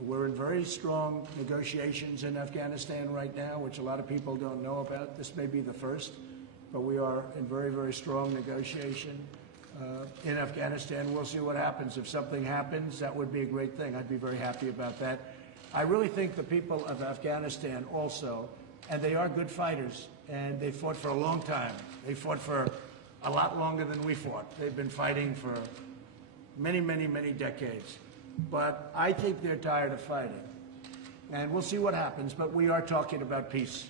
We're in very strong negotiations in Afghanistan right now, which a lot of people don't know about. This may be the first, but we are in very, very strong negotiation in Afghanistan. We'll see what happens. If something happens, that would be a great thing. I'd be very happy about that. I really think the people of Afghanistan also, and they are good fighters, and they fought for a long time. They fought for a lot longer than we fought. They've been fighting for many, many, many decades. But I think they're tired of fighting. And we'll see what happens, but we are talking about peace.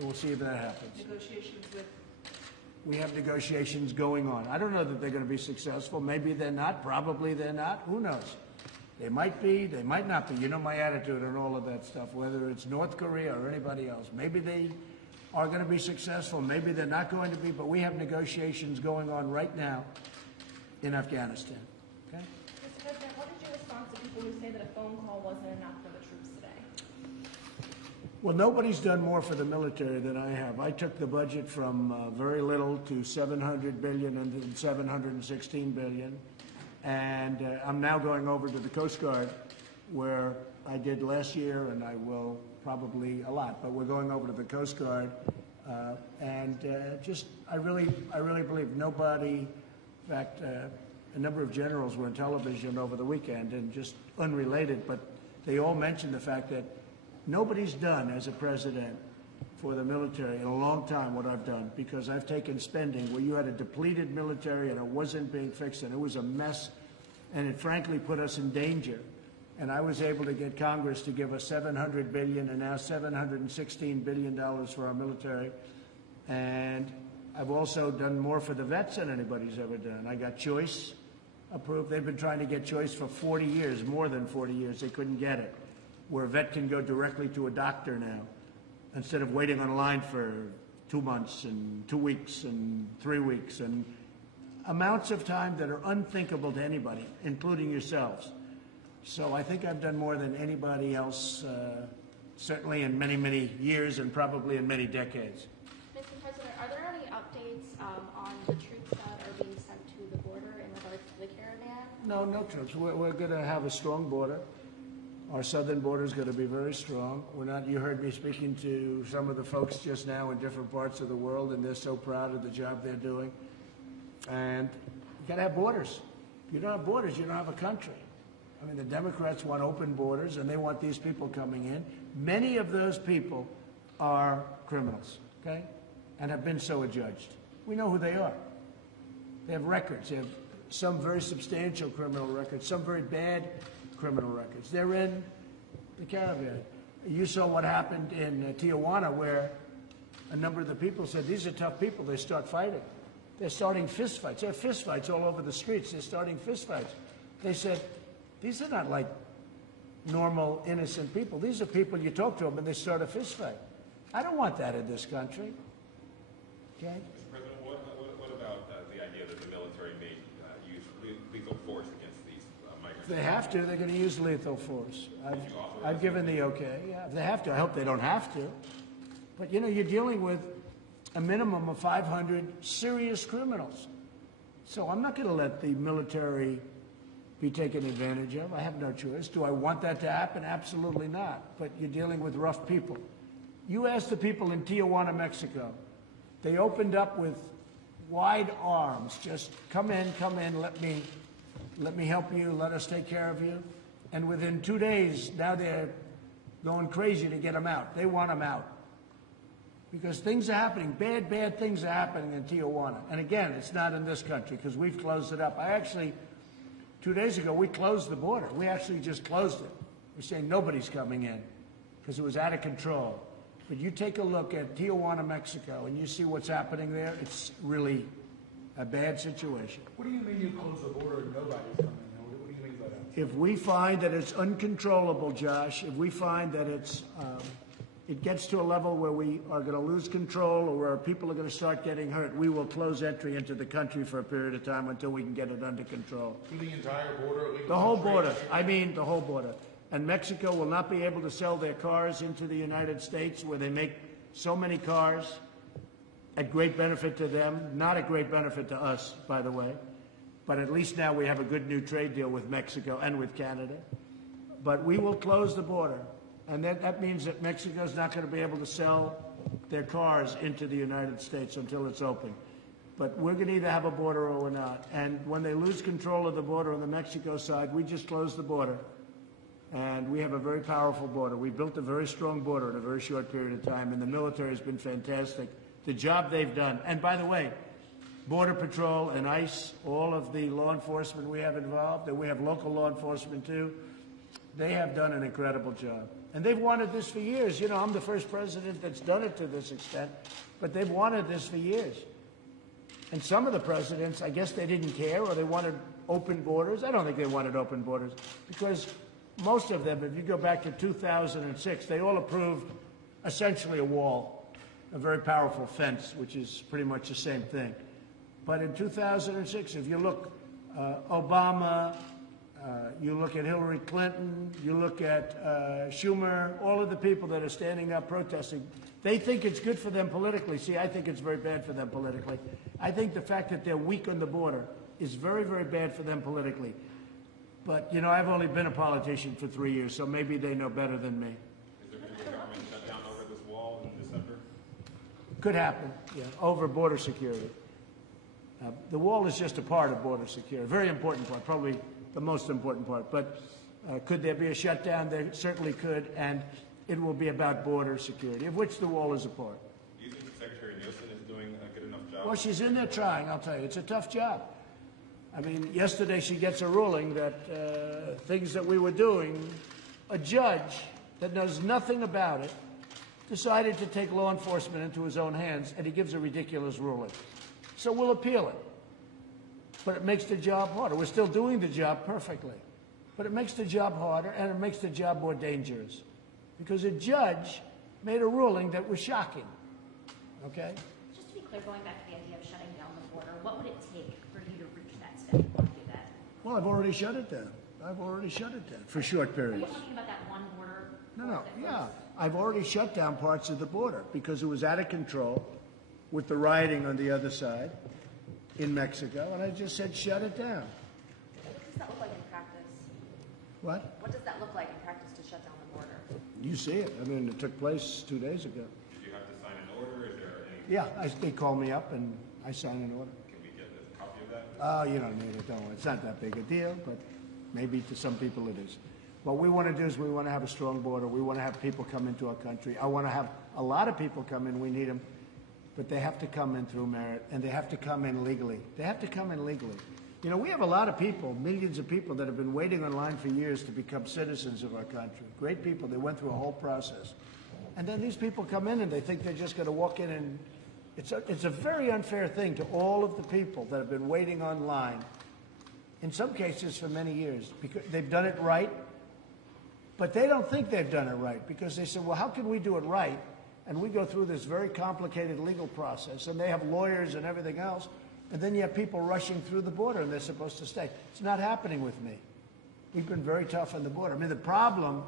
We'll see if that happens. Negotiations with? We have negotiations going on. I don't know that they're going to be successful. Maybe they're not. Probably they're not. Who knows? They might be. They might not be. You know my attitude on all of that stuff, whether it's North Korea or anybody else. Maybe they are going to be successful. Maybe they're not going to be. But we have negotiations going on right now in Afghanistan. Okay? Mr. President, what is your response to people who say that a phone call wasn't enough for the troops today? Well, nobody's done more for the military than I have. I took the budget from very little to $700 billion and then $716 billion. And I'm now going over to the Coast Guard, where I did last year, and I will probably a lot. But we're going over to the Coast Guard, I really believe nobody. In fact, a number of generals were on television over the weekend, and just unrelated, but they all mentioned the fact that nobody's done as a president for the military in a long time what I've done, because I've taken spending where you had a depleted military and it wasn't being fixed and it was a mess, and it frankly put us in danger. And I was able to get Congress to give us $700 billion and now $716 billion for our military. And I've also done more for the vets than anybody's ever done. I got choice approved. They've been trying to get choice for 40 years, more than 40 years. They couldn't get it. Where a vet can go directly to a doctor now, instead of waiting on a line for 2 months and 2 weeks and 3 weeks, and amounts of time that are unthinkable to anybody, including yourselves. So I think I've done more than anybody else, certainly in many, many years and probably in many decades. Mr. President, are there any updates on the troops that are being sent to the border in regards to the caravan? No, no troops. We're going to have a strong border. Our southern border is going to be very strong. You heard me speaking to some of the folks just now in different parts of the world, and they're so proud of the job they're doing. And you got to have borders. If you don't have borders, you don't have a country. I mean, the Democrats want open borders, and they want these people coming in. Many of those people are criminals, okay, and have been so adjudged. We know who they are. They have records. They have some very substantial criminal records, some very bad criminal records. They're in the caravan. You saw what happened in Tijuana, where a number of the people said, these are tough people. They start fighting. They're starting fistfights. There are fistfights all over the streets. They're starting fistfights. They said, these are not like normal, innocent people. These are people, you talk to them and they start a fistfight. I don't want that in this country. Okay? Mr. President, what about the idea that the military may use lethal force against these migrants? If they have to, they're going to use lethal force. I've given the okay. Yeah, if they have to. I hope they don't have to. But, you know, you're dealing with a minimum of 500 serious criminals. So I'm not going to let the military be taken advantage of. I have no choice. Do I want that to happen? Absolutely not. But you're dealing with rough people. You ask the people in Tijuana, Mexico. They opened up with wide arms. Just come in, let me help you, let us take care of you. And within 2 days, now they're going crazy to get them out. They want them out. Because things are happening, bad things are happening in Tijuana. And again, it's not in this country because we've closed it up. 2 days ago, we closed the border. We actually just closed it. We're saying nobody's coming in because it was out of control. But you take a look at Tijuana, Mexico, and you see what's happening there. It's really a bad situation. What do you mean you close the border and nobody's coming in? What do you mean by that? If we find that it's uncontrollable, Josh, if we find that it gets to a level where we are going to lose control or where people are going to start getting hurt, we will close entry into the country for a period of time until we can get it under control. To the entire border? The whole border. I mean the whole border. And Mexico will not be able to sell their cars into the United States where they make so many cars at great benefit to them, not at great benefit to us, by the way. But at least now we have a good new trade deal with Mexico and with Canada. But we will close the border. And that means that Mexico's not going to be able to sell their cars into the United States until it's open. But we're going to either have a border or we're not. And when they lose control of the border on the Mexico side, we just close the border. And we have a very powerful border. We built a very strong border in a very short period of time, and the military has been fantastic. The job they've done. And by the way, Border Patrol and ICE, all of the law enforcement we have involved, and we have local law enforcement too, they have done an incredible job. And they've wanted this for years. You know, I'm the first president that's done it to this extent, but they've wanted this for years. And some of the presidents, I guess they didn't care, or they wanted open borders. I don't think they wanted open borders, because most of them, if you go back to 2006, they all approved essentially a wall, a very powerful fence, which is pretty much the same thing. But in 2006, if you look, Obama, you look at Hillary Clinton, you look at Schumer, all of the people that are standing up protesting, they think it's good for them politically. See, I think it's very bad for them politically. I think the fact that they're weak on the border is very, very bad for them politically. But, you know, I've only been a politician for 3 years, so maybe they know better than me. Is there going to be a government shutdown over this wall in December? Could happen, yeah, over border security. The wall is just a part of border security, a very important part, probably the most important part. But could there be a shutdown? There certainly could, and it will be about border security, of which the wall is a part. Do you think Secretary Nielsen is doing a good enough job? Well, she's in there trying, I'll tell you. It's a tough job. I mean, yesterday she gets a ruling that things that we were doing, a judge that knows nothing about it decided to take law enforcement into his own hands, and he gives a ridiculous ruling. So we'll appeal it. But it makes the job harder. We're still doing the job perfectly. But it makes the job harder, and it makes the job more dangerous. Because a judge made a ruling that was shocking. Okay? Just to be clear, going back to the idea of shutting down the border, what would it take for you to reach that step and want to do that? Well, I've already shut it down. I've already shut it down for short Are periods. you talking about that one border? No, yeah. I've already shut down parts of the border because it was out of control with the rioting on the other side in Mexico, and I just said shut it down. What does that look like in practice? What? What does that look like in practice to shut down the border? You see it. I mean, it took place 2 days ago. Did you have to sign an order? Is there any? Yeah, they called me up and I signed an order. Can we get a copy of that? Oh, you don't need it, don't worry. It's not that big a deal, but maybe to some people it is. What we want to do is we want to have a strong border. We want to have people come into our country. I want to have a lot of people come in. We need them. But they have to come in through merit, and they have to come in legally. They have to come in legally. You know, we have a lot of people, millions of people that have been waiting online for years to become citizens of our country. Great people. They went through a whole process. And then these people come in and they think they're just going to walk in and It's a very unfair thing to all of the people that have been waiting online, in some cases for many years, because they've done it right, but they don't think they've done it right because they said, well, how can we do it right? And we go through this very complicated legal process, and they have lawyers and everything else, and then you have people rushing through the border, and they're supposed to stay. It's not happening with me. We've been very tough on the border. I mean, the problem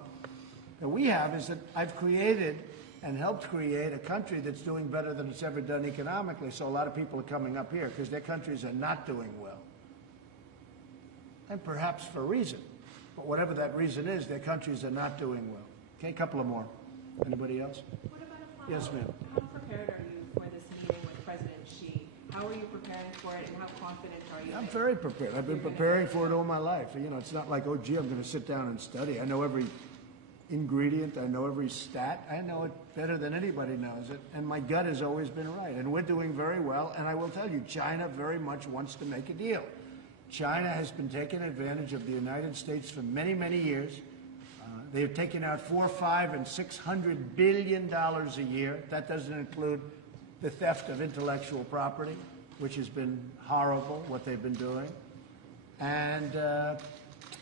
that we have is that I've created and helped create a country that's doing better than it's ever done economically, so a lot of people are coming up here because their countries are not doing well. And perhaps for a reason. But whatever that reason is, their countries are not doing well. Okay, a couple of more. Anybody else? What about a Yes, ma'am. How prepared are you for this meeting with President Xi? How are you preparing for it, and how confident are you? I'm very prepared. I've been preparing for it all my life. You know, it's not like, oh, gee, I'm going to sit down and study. I know every ingredient. I know every stat. I know it better than anybody knows it. And my gut has always been right. And we're doing very well. And I will tell you, China very much wants to make a deal. China has been taking advantage of the United States for many, many years. They have taken out $400, $500, and $600 billion a year. That doesn't include the theft of intellectual property, which has been horrible, what they've been doing. And,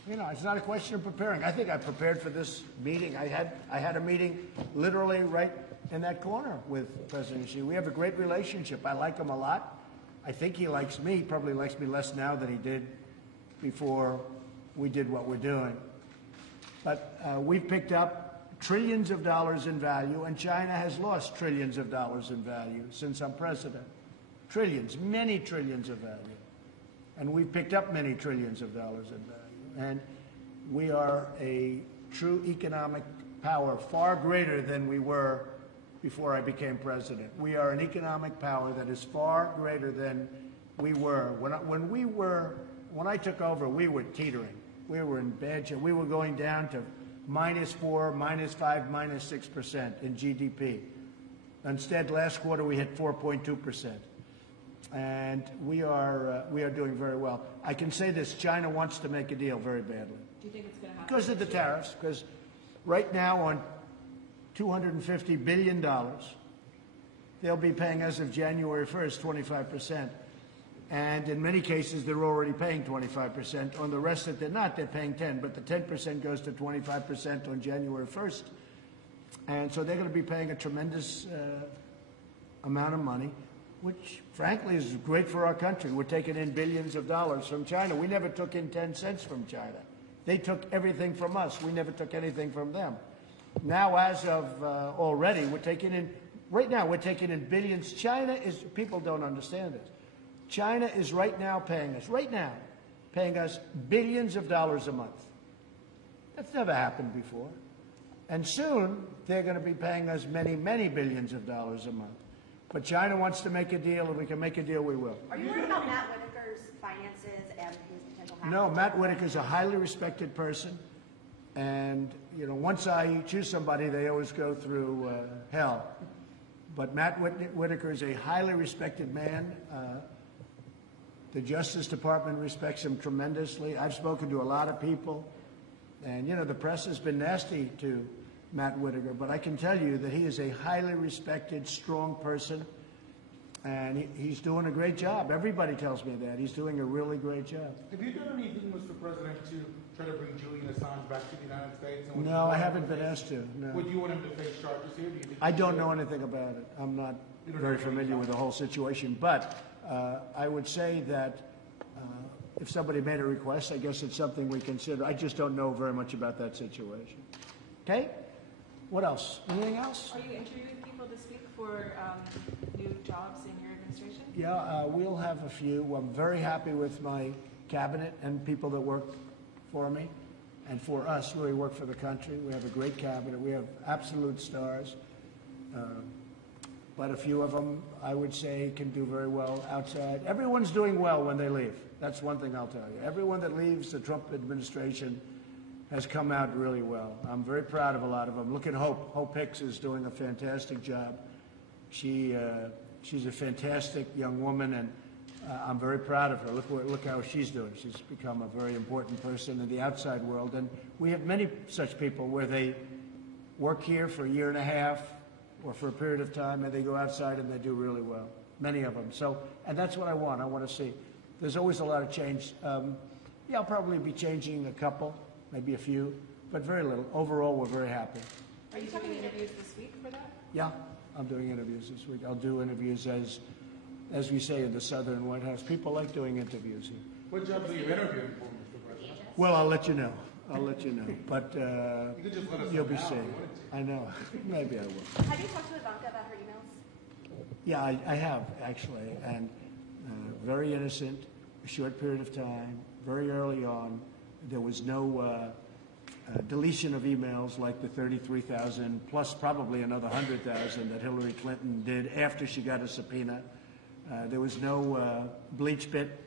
you know, it's not a question of preparing. I think I prepared for this meeting. I had a meeting literally right in that corner with President Xi. We have a great relationship. I like him a lot. I think he likes me. He probably likes me less now than he did before we did what we're doing. But we've picked up trillions of dollars in value, and China has lost trillions of dollars in value since I'm president. Trillions, many trillions of value. And we've picked up many trillions of dollars in value. And we are a true economic power, far greater than we were before I became president. We are an economic power that is far greater than we were. When I took over, we were teetering. We were in bad shape. We were going down to -4, -5, -6% in GDP. Instead, last quarter we hit 4.2%. And we are doing very well. I can say this, China wants to make a deal very badly. Do you think it's going to happen? Because of the tariffs, because right now on $250 billion, they'll be paying as of January 1st, 25%. And in many cases, they're already paying 25%. On the rest that they're not, they're paying 10%. But the 10% goes to 25% on January 1st. And so they're going to be paying a tremendous amount of money, which, frankly, is great for our country. We're taking in billions of dollars from China. We never took in 10 cents from China. They took everything from us. We never took anything from them. Now, as of already, we're taking in, right now, we're taking in billions. China is, people don't understand this. China is right now paying us billions of dollars a month. That's never happened before. And soon, they're going to be paying us many, many billions of dollars a month. But China wants to make a deal, and we can make a deal, we will. Are you worried about Matt Whitaker's finances and his potential hacking? No, Matt Whitaker's a highly respected person. And, you know, once I choose somebody, they always go through hell. But Matt Whitaker is a highly respected man. The Justice Department respects him tremendously. I've spoken to a lot of people. And, you know, the press has been nasty to Matt Whitaker. But I can tell you that he is a highly respected, strong person. And he's doing a great job. Everybody tells me that. He's doing a really great job. Have you done anything, Mr. President, to try to bring Julian Assange back to the United States? No, I haven't been asked to. No. Would you want him to face charges here? Do you think I don't know anything about it. I'm not very familiar with the whole situation. But I would say that if somebody made a request, I guess it's something we consider. I just don't know very much about that situation. Okay? What else? Anything else? Are you interviewing people this week for new jobs in your administration? Yeah, we'll have a few. I'm very happy with my cabinet and people that work for me and for us, really work for the country. We have a great cabinet. We have absolute stars. But a few of them, I would say, can do very well outside. Everyone's doing well when they leave. That's one thing I'll tell you. Everyone that leaves the Trump administration has come out really well. I'm very proud of a lot of them. Look at Hope. Hope Hicks is doing a fantastic job. She's a fantastic young woman, and I'm very proud of her. Look how she's doing. She's become a very important person in the outside world. And we have many such people where they work here for a year and a half, or for a period of time, and they go outside and they do really well. Many of them. So, and that's what I want. I want to see. There's always a lot of change. Yeah, I'll probably be changing a couple, maybe a few, but very little. Overall, we're very happy. Are you doing interviews this week for that? Yeah, I'm doing interviews this week. I'll do interviews as we say in the Southern White House. People like doing interviews here. What jobs are you interviewing for, Mr. President? Well, I'll let you know. I'll let you know. But You could just let us you'll know be now, seeing. if you wanted to. I know. Maybe I will. Have you talked to Ivanka about her emails? Yeah, I have, actually. And very innocent, a short period of time, very early on. There was no deletion of emails like the 33,000 plus probably another 100,000 that Hillary Clinton did after she got a subpoena. There was no bleach bit.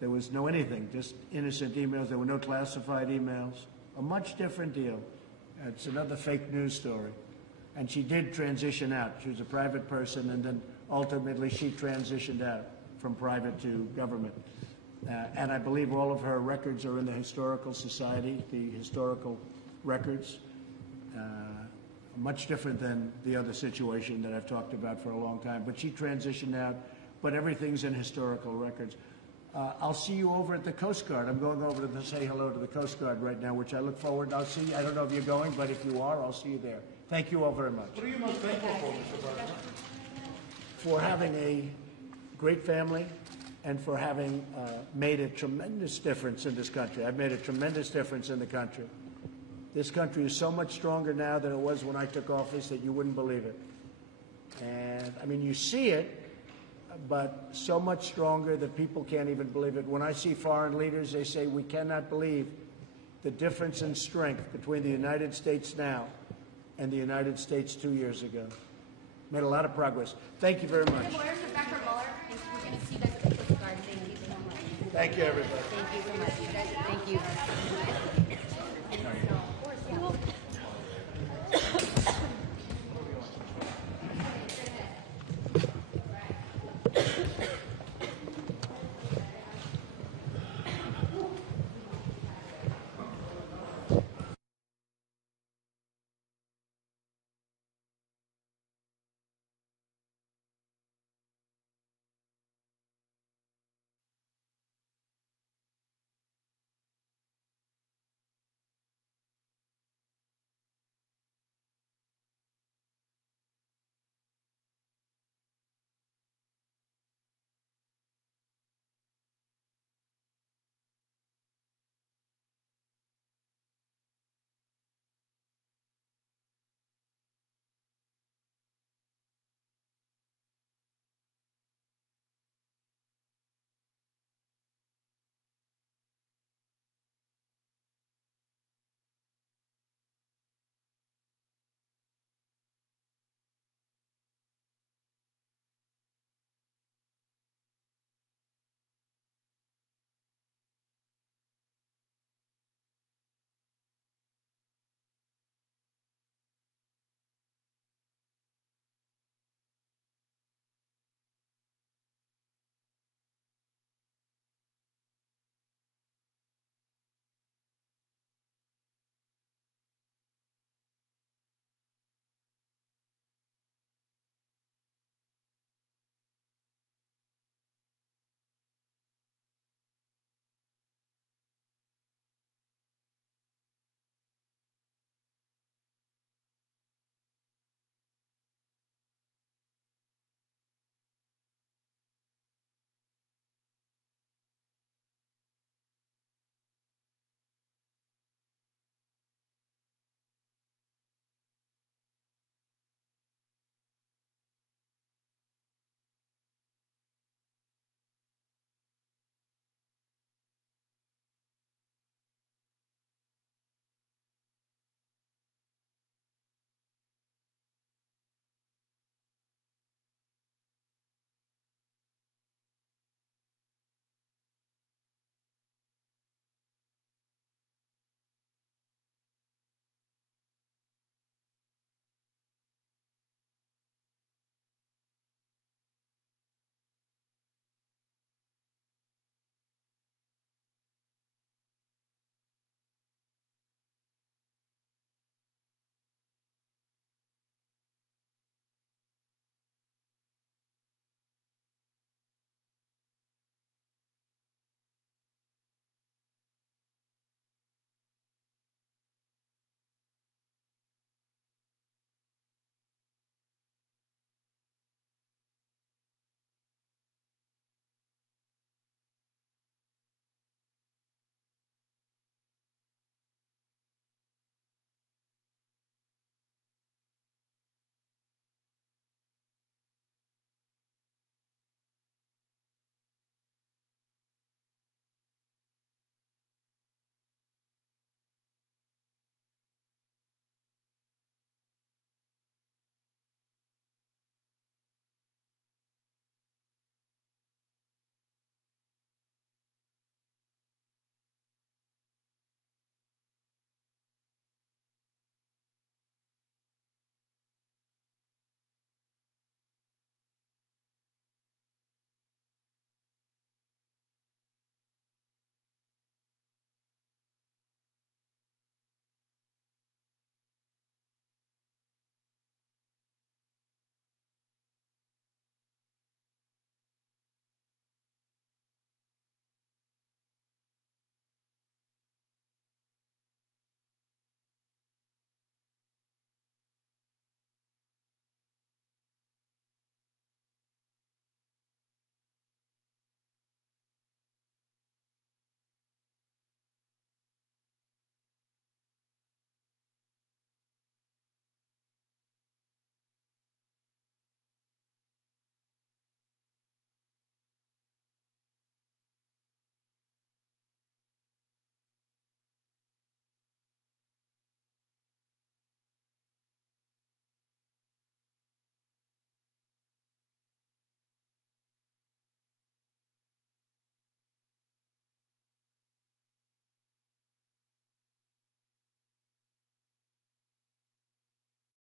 There was no anything, just innocent emails. There were no classified emails. A much different deal. It's another fake news story. And she did transition out. She was a private person, and then ultimately she transitioned out from private to government. And I believe all of her records are in the Historical Society, the historical records. Much different than the other situation that I've talked about for a long time. But she transitioned out, but everything's in historical records. I'll see you over at the Coast Guard. I'm going over to say hello to the Coast Guard right now, which I look forward. I'll see you. I don't know if you're going, but if you are, I'll see you there. Thank you all very much. What are you most thankful for, Mr. President? For having a great family and for having made a tremendous difference in this country. I've made a tremendous difference in the country. This country is so much stronger now than it was when I took office that you wouldn't believe it. And, I mean, you see it, but so much stronger that people can't even believe it. When I see foreign leaders, they say, we cannot believe the difference in strength between the United States now and the United States 2 years ago. Made a lot of progress. Thank you very much. The lawyers are back from Mueller. We're going to see you guys at the Coast Guard. Thank you so much. Thank you, everybody. Thank you so much. Thank you.